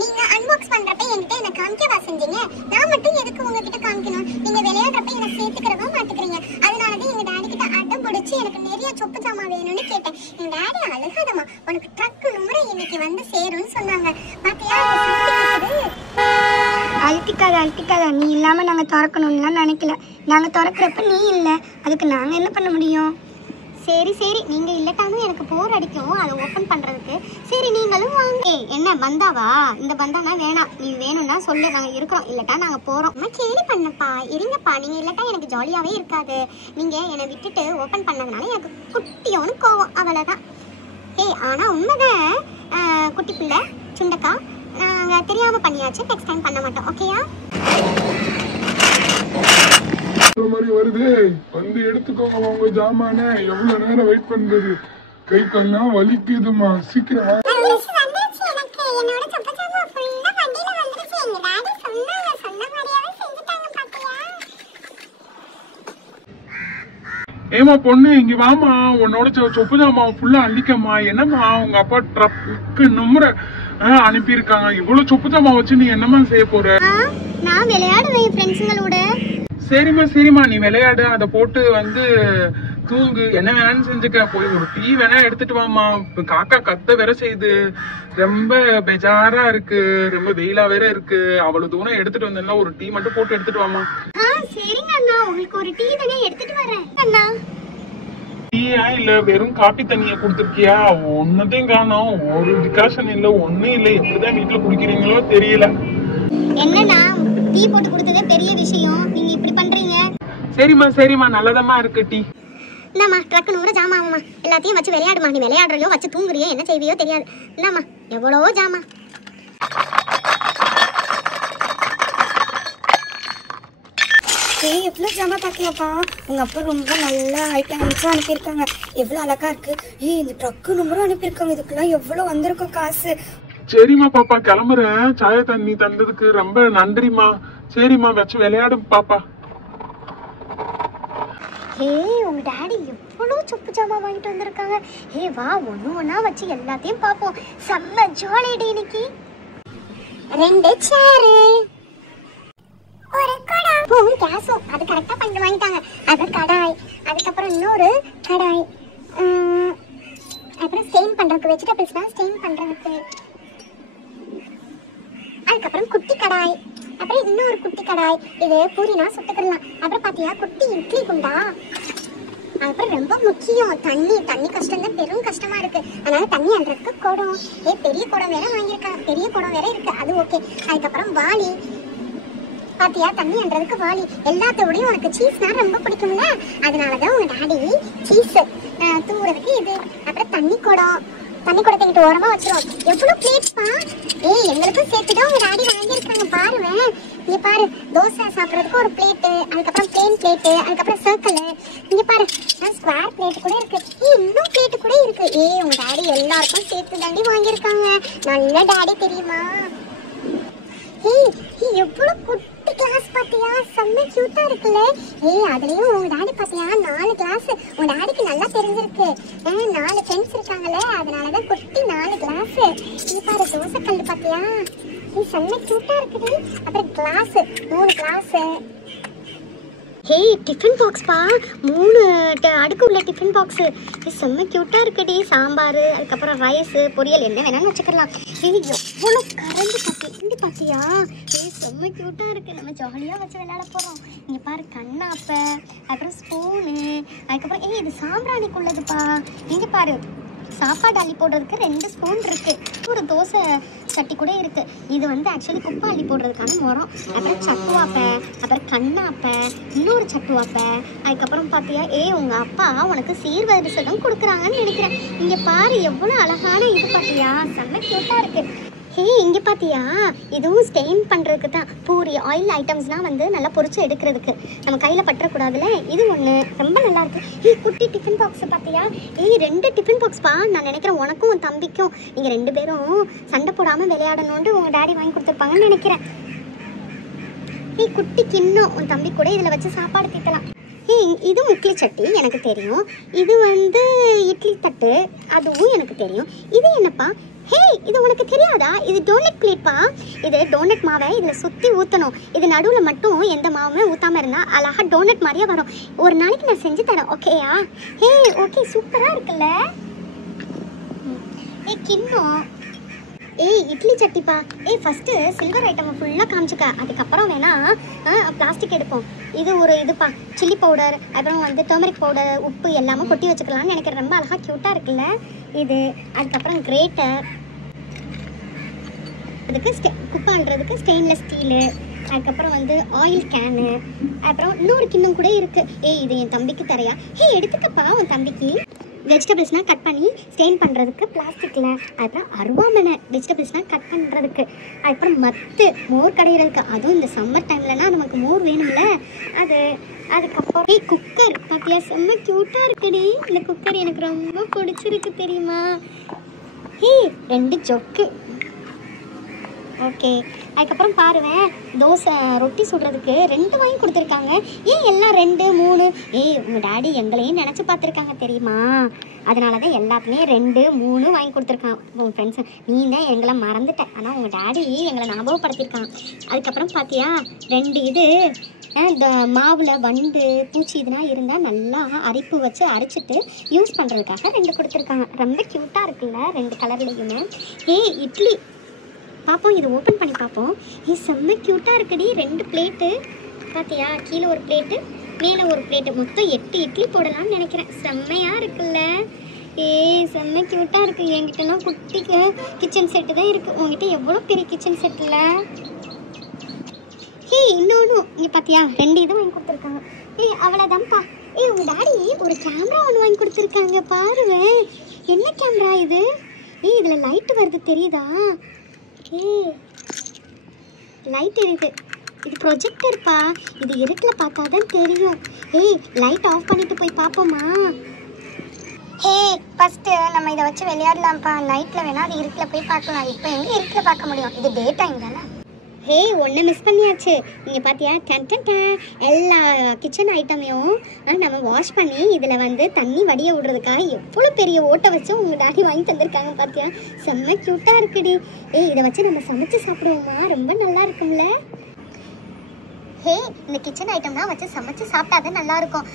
நீங்க அன்பாக்ஸ் பண்றப்ப என்கிட்ட என்ன காமிக்கவா செஞ்சீங்க? நான் மட்டும் எதுக்கு உங்ககிட்ட காமிக்கணும்? நீங்க விளையாடுறப்ப என்ன சேர்த்துக்கிறவா மாட்டுக்கிறீங்க. அதனாலதான் எங்க டாடி கிட்ட அடம் பிடிச்சி எனக்கு நிறைய சொப்பு ஜாமான் வேணும்னு கேட்டேன். எங்க டாடி அழுகாதமா, உனக்கு ட்ரக்கு நுமரை இன்னைக்கு வந்து சேரும்னு சொன்னாங்க. பாத்தியா அழட்டிக்காத, நீ இல்லாம நாங்க திறக்கணும்லாம் நினைக்கல. நாங்க திறக்கிறப்ப நீ இல்லை, அதுக்கு நாங்க என்ன பண்ண முடியும்? சரி நீங்க இல்லட்டாலும் எனக்கு போர் அடிக்கும் அதை ஓப்பன் பண்றதுக்கு. சரி நீங்களும் வாங்க. என்ன பந்தாவா? இந்த பந்தானா வேணாம், நீ வேணும்னா சொல்லு, நாங்க இருக்கிறோம். இல்லட்டா நாங்க போறோம். கேள்வி பண்ணப்பா, இருங்கப்பா. நீங்க இல்லட்டா எனக்கு ஜாலியாவே இருக்காது. நீங்க என்னை விட்டுட்டு ஓப்பன் பண்ணதுனால எனக்கு குட்டியோன்னு கோவம், அவ்வளவுதான். ஆனா உண்மைதான் குட்டி பிள்ளை சுண்டக்கா, நாங்க தெரியாம பண்ணியாச்சு. நெக்ஸ்ட் டைம் பண்ண மாட்டோம், ஓகேயா? மாதிரி வருது, வந்து எடுத்துக்கோங்க உங்க ஜாமான. எவ்வளவு நேரம் வெயிட் பண்றது? கை கல்லாம் வலிக்குதுமா, சீக்கிரம். ஏமா பொண்ணு, இங்க வாமா. உன்னோட சொப்பு ஜாமான் ஃபுல்லா அள்ளிக்கம்மா. என்னம்மா உங்க அப்பா ட்ரக்கு நம்புற அனுப்பியிருக்காங்க. இவ்வளவு சொப்பு ஜாமான் வச்சு நீ என்னமா செய்ய போற? நான் விளையாடுவேன் ஃப்ரெண்ட்ஸுங்களோட. சரிம்மா நீ விளையாடு. அதை போட்டு வந்து தூங்கு. என்ன வேணான்னு செஞ்சுக்க. போய் ஒரு டீ வேணா எடுத்துட்டு வாமா. காக்கா கத்த வேற செய்யுது. ரொம்ப பெஜாரா இருக்கு, ரொம்ப வெயிலா வேற இருக்கு. அவ்வளவு தூரம் எடுத்துட்டு வந்தேன்னா ஒரு டீ மட்டும் போட்டு எடுத்துட்டு வாமா. சரிங்க அண்ணா, உங்களுக்கு ஒரு டீ தானே எடுத்துட்டு வரேன் அண்ணா. டீயா இல்ல வெறும் காப்பி தண்ணிய குடுத்துருக்கியா? ஒன்னதையும் காணோம். ஒரு டிகாஷன் இல்ல, ஒன்னும் இல்ல. எப்படிதான் வீட்டுல குடிக்கிறீங்களோ தெரியல. என்னன்னா டீ போட்டு கொடுத்ததே பெரிய விஷயம், நீங்க இப்படி பண்றீங்க. சரிம்மா நல்லதமா இருக்கு டீ. என்னம்மா ட்ரக்கு நூறு ஜாமா ஆகுமா? எல்லாத்தையும் வச்சு விளையாடுமா. நீ விளையாடுறியோ வச்சு தூங்குறியோ என்ன செய்வியோ தெரியாது. என்னம்மா எவ்வளவோ ஜாமா. எவ்வளோ ஜாமா பார்க்கலாப்பா. உங்க அப்பா ரொம்ப நல்லா ஐட்டம்ஸும் அனுப்பியிருக்காங்க. எவ்வளோ அழகா இருக்கு. இந்த ட்ரக்கு நம்பரும் அனுப்பியிருக்காங்க. இதுக்கெல்லாம் எவ்வளோ வந்திருக்கும் காசு. சரிம்மா பாப்பா, கிளம்புறேன். சாய தண்ணி தந்ததுக்கு ரொம்ப நன்றிம்மா. சரிம்மா வச்சு விளையாடும் பாப்பா. உங்க டாடி எவ்வளோ சொப்பு ஜாமா வாங்கிட்டு வந்திருக்காங்க. வா ஒண்ணா வச்சு எல்லாத்தையும் பார்ப்போம். செம்ம ஜாலி டே இன்னைக்கு. 2 சேரு, ஒரு குடம், கேஸும் அது கரெக்டா பண்ணி வாங்கிட்டாங்க. அது கடாய், அதுக்கப்புறம் இன்னொரு கடாய், அப்புறம் ஸ்டெயின் பண்றதுக்கு வெஜிடபிள்ஸ்னா ஸ்டெயின் பண்றதுக்கு, அதுக்கப்புறம் குட்டி கடாய், அப்புறம் இன்னொரு குட்டி கடாய். இது பூரினா சுட்டுக்கலாம். அப்புறம் பாத்தியா குட்டி இட்லி குண்டா. அப்புறம் ரொம்ப முக்கியம் தண்ணி கஷ்டம் தான், பெரும் கஷ்டமா இருக்கு. அதனால தண்ணி அன்றதுக்கு குடம். பெரிய குடம் வேற வாங்கியிருக்காங்க. பெரிய குடம் வேற இருக்கு, அது ஓகே. அதுக்கப்புறம் வாளி, பாத்தியா தண்ணி அன்றதுக்கு வாளி. எல்லாத்தோடையும் உனக்கு சீஸ்னா ரொம்ப பிடிக்கும்ல, அதனாலதான் உங்க டாடி சீஸ் தூங்குறதுக்கு இது. அப்புறம் தண்ணி குடத்தை இங்கிட்ட ஓரமா வச்சிரும். எவ்வளவு பிளேட்ஸ்பா. எங்களுக்கும் சேர்த்துதான் உங்க டாடி வாங்கியிருக்காங்க. பாருவேன், இங்க பாரு. தோசை சாப்பிடறதுக்கு ஒரு பிளேட்டு, அதுக்கப்புறம் பிளேன் பிளேட்டு, அதுக்கப்புறம் சர்க்கிள். இங்க பாரு ஸ்கொயர் பிளேட் கூட இருக்கு. இன்னும் பிளேட்டு கூட இருக்கு. உங்க டாடி எல்லாருக்கும் சேர்த்து தாண்டி வாங்கியிருக்காங்க. நல்ல டாடி தெரியுமா? எவ்வளவு குட்டி கிளாஸ் பாத்தியா, செம்ம கியூட்டா இருக்குல்ல. அதுலயும் உங்க டாடி பாத்தியா 4 கிளாஸ். உங்க டாடிக்கு நல்லா தெரிஞ்சிருக்கு. 4 ஃப்ரெண்ட்ஸ் இருக்காங்கல்ல, அதனாலதான் குட்டி 4 கிளாஸ். நீ பாரு தோசை கல்லு பாத்தியா, செம்ம கியூட்டா இருக்குது. அப்புறம் கிளாஸ் 3 கிளாஸ். டிஃபன் பாக்ஸ் பா, 3 அடுக்கு உள்ள டிஃபன் பாக்ஸ். செம்ம கியூட்டா இருக்குடி. சாம்பார், அதுக்கப்புறம் ரைஸ், பொரியல் என்ன வேணாலும் வச்சுக்கலாம். எவ்வளோ கரண்டு கட்டி பாத்தியா. செம்ம கியூட்டா இருக்கு. நம்ம ஜாலியா வச்சு விளையாட போறோம். இங்க பாரு கண்ணாப்பை, அப்புறம் ஸ்பூனு, அதுக்கப்புறம் இது சாம்பிராணிக்குள்ளதுப்பா. இங்க பாரு சாப்பாடு அள்ளி போடுறதுக்கு 2 ஸ்பூன் இருக்கு. ஒரு தோசை சட்டி கூட இருக்கு. இது வந்து ஆக்சுவலி குப்பை அள்ளி போடுறதுக்கான முறம். அப்புறம் சட்டுவாப்பை, அப்புறம் கண்ணாப்பை, இன்னொரு சட்டுவாப்பை. அதுக்கப்புறம் பார்த்தியா உங்க அப்பா உனக்கு சீர்வரிசைதான் கொடுக்குறாங்கன்னு நினைக்கிறேன். இங்க பாரு எவ்வளோ அழகான இது பார்த்தியா, செம்ம கியூட்டா இருக்கு. ஹே இங்கே பார்த்தியா, இதுவும் ஸ்டெயின் பண்ணுறதுக்கு தான். பூரி ஆயில் ஐட்டம்ஸ்லாம் வந்து நல்லா பொரிச்சு எடுக்கிறதுக்கு, நம்ம கையில் பற்றக்கூடாதுல. இது ஒன்று ரொம்ப நல்லாயிருக்கு. குட்டி டிஃபன் பாக்ஸை பார்த்தியா? 2 டிஃபன் பாக்ஸ்ப்பா. நான் நினைக்கிறேன் உனக்கும் உன் தம்பிக்கும் நீங்கள் 2 பேரும் சண்டை போடாமல் விளையாடணுன்ட்டு உங்கள் டாடி வாங்கி கொடுத்துருப்பாங்கன்னு நினைக்கிறேன். குட்டி கிண்ணம் உன் தம்பி கூட இதில் வச்சு சாப்பாடு தீட்டலாம். இது முக்லி சட்டி எனக்கு தெரியும். இது வந்து இட்லி தட்டு, அதுவும் எனக்கு தெரியும். இது என்னப்பா? இது உனக்கு தெரியாதா? இது டோனட் பிளேட்ப்பா. இது டோனட் மாவை இதில் சுற்றி ஊற்றணும். இது நடுவில் மட்டும் எந்த மாவுமே ஊற்றாமல் இருந்தால் அழகாக டோனட் மாதிரியே வரும். ஒரு நாளைக்கு நான் செஞ்சு தரேன், ஓகேயா? ஓகே, சூப்பராக இருக்குல்ல. கிண்ணம். இட்லி சட்டிப்பா. ஃபஸ்ட்டு சில்வர் ஐட்டமை ஃபுல்லாக காமிச்சிக்க, அதுக்கப்புறம் வேணால் பிளாஸ்டிக் எடுப்போம். இது ஒரு இதுப்பா, சில்லி பவுடர், அப்புறம் வந்து டர்மரிக் பவுடர், உப்பு எல்லாமே கொட்டி வச்சுக்கலாம்னு நினைக்கிறேன். ரொம்ப அழகாக க்யூட்டாக இருக்குல்ல இது. அதுக்கப்புறம் கிரேட்டர், அதுக்கு குக் பண்ணுறதுக்கு ஸ்டெயின்லெஸ் ஸ்டீலு, அதுக்கப்புறம் வந்து ஆயில் கேனு, அப்புறம் இன்னொரு கிண்ணம் கூட இருக்குது. இது என் தம்பிக்கு தரையா? எடுத்துக்கப்பா உன் தம்பிக்கு. வெஜிடபிள்ஸ்னால் கட் பண்ணி ஸ்டெயின் பண்ணுறதுக்கு பிளாஸ்டிக்கில், அதுக்கப்புறம் அருவாமனை வெஜிடபிள்ஸ்னால் கட் பண்ணுறதுக்கு, அதுக்கப்புறம் மத்து மோர் கடையிறதுக்கு, அதுவும் இந்த சம்மர் டைம்லனா நமக்கு மோர் வேணும்ல அது. அதுக்கப்புறம் குக்கர் பார்த்தியா, செம்ம க்யூட்டாக இருக்குடி. இந்த குக்கர் எனக்கு ரொம்ப பிடிச்சிருக்கு தெரியுமா? 2 ஜொக்கு. ஓகே, அதுக்கப்புறம் பாருவேன், தோசை ரொட்டி சுடுறதுக்கு 2 வாங்கி கொடுத்துருக்காங்க. எல்லாம் 2, 3? உங்கள் டாடி எங்களையும் நினச்சி பார்த்துருக்காங்க தெரியுமா? அதனால தான் எல்லாத்துலேயும் 2, 3 வாங்கி கொடுத்துருக்கான். உங்கள் ஃப்ரெண்ட்ஸு நீ தான் எங்களை மறந்துட்டேன், ஆனால் உங்கள் டாடி எங்களை ஞாபகப்படுத்தியிருக்காங்க. அதுக்கப்புறம் பார்த்தியா 2 இது இந்த மாவில் வண்டு பூச்சி இதெல்லாம் இருந்தால் நல்லா அரைப்பு வச்சு அரைச்சிட்டு யூஸ் பண்ணுறதுக்காக 2 கொடுத்துருக்காங்க. ரொம்ப க்யூட்டாக இருக்குல்ல 2 கலர்லேயுமே. இட்லி பார்ப்போம், இது ஓப்பன் பண்ணி பார்ப்போம். செம்ம க்யூட்டாக இருக்குடி. 2 பிளேட்டு பார்த்தியா, கீழே ஒரு பிளேட்டு மேலே ஒரு பிளேட்டு, மொத்தம் 8 இட்லி போடலாம்னு நினைக்கிறேன். செம்மையாக இருக்குல்ல. செம்ம க்யூட்டாக இருக்குது. என்கிட்டலாம் குட்டி கிச்சன் செட்டு தான் இருக்குது. உங்ககிட்ட எவ்வளோ பெரிய கிச்சன் செட்டில். இன்னொன்று இங்கே பார்த்தியா 2 இது வாங்கி கொடுத்துருக்காங்க. அவ்வளோதான்ப்பா. உங்கள் டாடி ஒரு கேமரா ஒன்று வாங்கி கொடுத்துருக்காங்க பாருவேன். என்ன கேமரா இது? இதில் லைட்டு வருது தெரியுதா? லைட் எரியுது. இது ப்ரொஜெக்டர்ப்பா. இது இருட்டில் பார்த்தா தான் தெரியும். லைட் ஆஃப் பண்ணிட்டு போய் பார்ப்போமா? ஃபஸ்ட்டு நம்ம இதை வச்சு விளையாடலாம்ப்பா. நைட்டில் வேணால் அது இருட்டில் போய் பார்க்கலாம். இப்போ எங்கே இருட்டில் பார்க்க முடியும்? இது டே டைம் தானே. ஒன்று மிஸ் பண்ணியாச்சு. நீங்கள் பார்த்தியா, எல்லா கிச்சன் ஐட்டமையும் நம்ம வாஷ் பண்ணி இதில் வந்து தண்ணி வடிய விடுறதுக்காக எவ்வளோ பெரிய ஓட்டை வச்சு உங்கள் டாடி வாங்கி தந்திருக்காங்க பார்த்தியா? செம்ம க்யூட்டாக இருக்குடி. இதை வச்சு நம்ம சமைச்சு சாப்பிடுவோமா? ரொம்ப நல்லா இருக்கும்ல. இந்த கிச்சன் ஐட்டம்லாம் வச்சு சமைச்சு சாப்பிட்டாதான் நல்லாயிருக்கும்.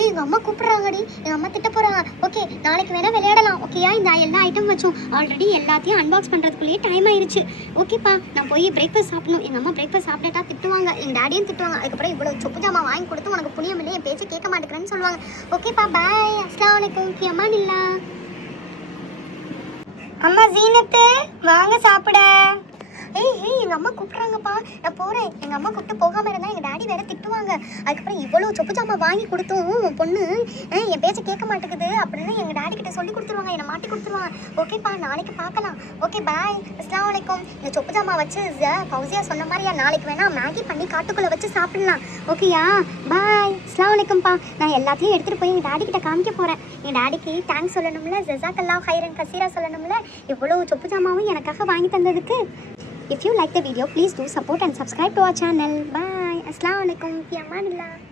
எங்கள் அம்மா கூப்பிட்றாங்கடி, எங்கள் அம்மா திட்ட போகிறாங்க. ஓகே, நாளைக்கு வேணால் விளையாடலாம், ஓகேயா? இந்த எல்லா ஐட்டம் வச்சோம். ஆல்ரெடி எல்லாத்தையும் அன்பாக்ஸ் பண்ணுறதுக்குள்ளேயே டைம் ஆயிடுச்சு. ஓகேப்பா, நான் போய் பிரேக்ஃபாஸ்ட் சாப்பிடணும். எங்கள் அம்மா பிரேக்ஃபாஸ்ட் சாப்பிட்டுட்டா திட்டுவாங்க, எங்கள் டாடியும் திட்டுவாங்க. அதுக்கப்புறம் இவ்வளோ சொப்பு ஜாமா வாங்கி கொடுத்து உனக்கு புண்ணியம் இல்லை, என் பேச்சு கேட்க மாட்டேங்கிறேன்னு சொல்லுவாங்க. ஓகேப்பா, பாய். அஸ்ஸலாமு அலைக்கும். அம்மா இல்லா. அம்மா ஜீனத்து வாங்க சாப்பிட. எங்கள் அம்மா கூப்பிட்றாங்கப்பா, நான் போகிறேன். எங்கள் அம்மா கூப்பிட்டு போகாமல் இருந்தால் எங்கள் டாடி வேறு திட்டுவாங்க. அதுக்கப்புறம் இவ்வளோ சொப்பு ஜாமா வாங்கி கொடுத்தும் பொண்ணு என் பேச்சை கேட்க மாட்டேங்குது அப்படின்னு எங்கள் டாடி கிட்ட சொல்லி கொடுத்துருவாங்க, என்னை மாட்டி கொடுத்துருவாங்க. ஓகேப்பா, நாளைக்கு பார்க்கலாம். ஓகே, பாய். அஸ்ஸலாமு அலைக்கும். இந்த சொப்பு ஜாமா வச்சு ஃபௌசியா சொன்ன மாதிரியா நாளைக்கு வேணால் மேகி பண்ணி காட்டுக்குள்ளே வச்சு சாப்பிடலாம், ஓகேயா? பாய். அஸ்ஸலாமு அலைக்கும்ப்பா. நான் எல்லாத்தையும் எடுத்துகிட்டு போய் எங்கள் டாடி கிட்ட காமிக்க போகிறேன். என் டாடிக்கு தேங்க்ஸ் சொல்லணும்ல, ஜஸாக்கல்லாஹ் ஹைரன் கசீரா சொல்லணும்ல, இவ்வளோ சொப்பு ஜாமாவும் எனக்காக வாங்கி தந்ததுக்கு. If you like the video, please do support and subscribe to our channel. Bye. Assalamu alaikum. Fi amanillah.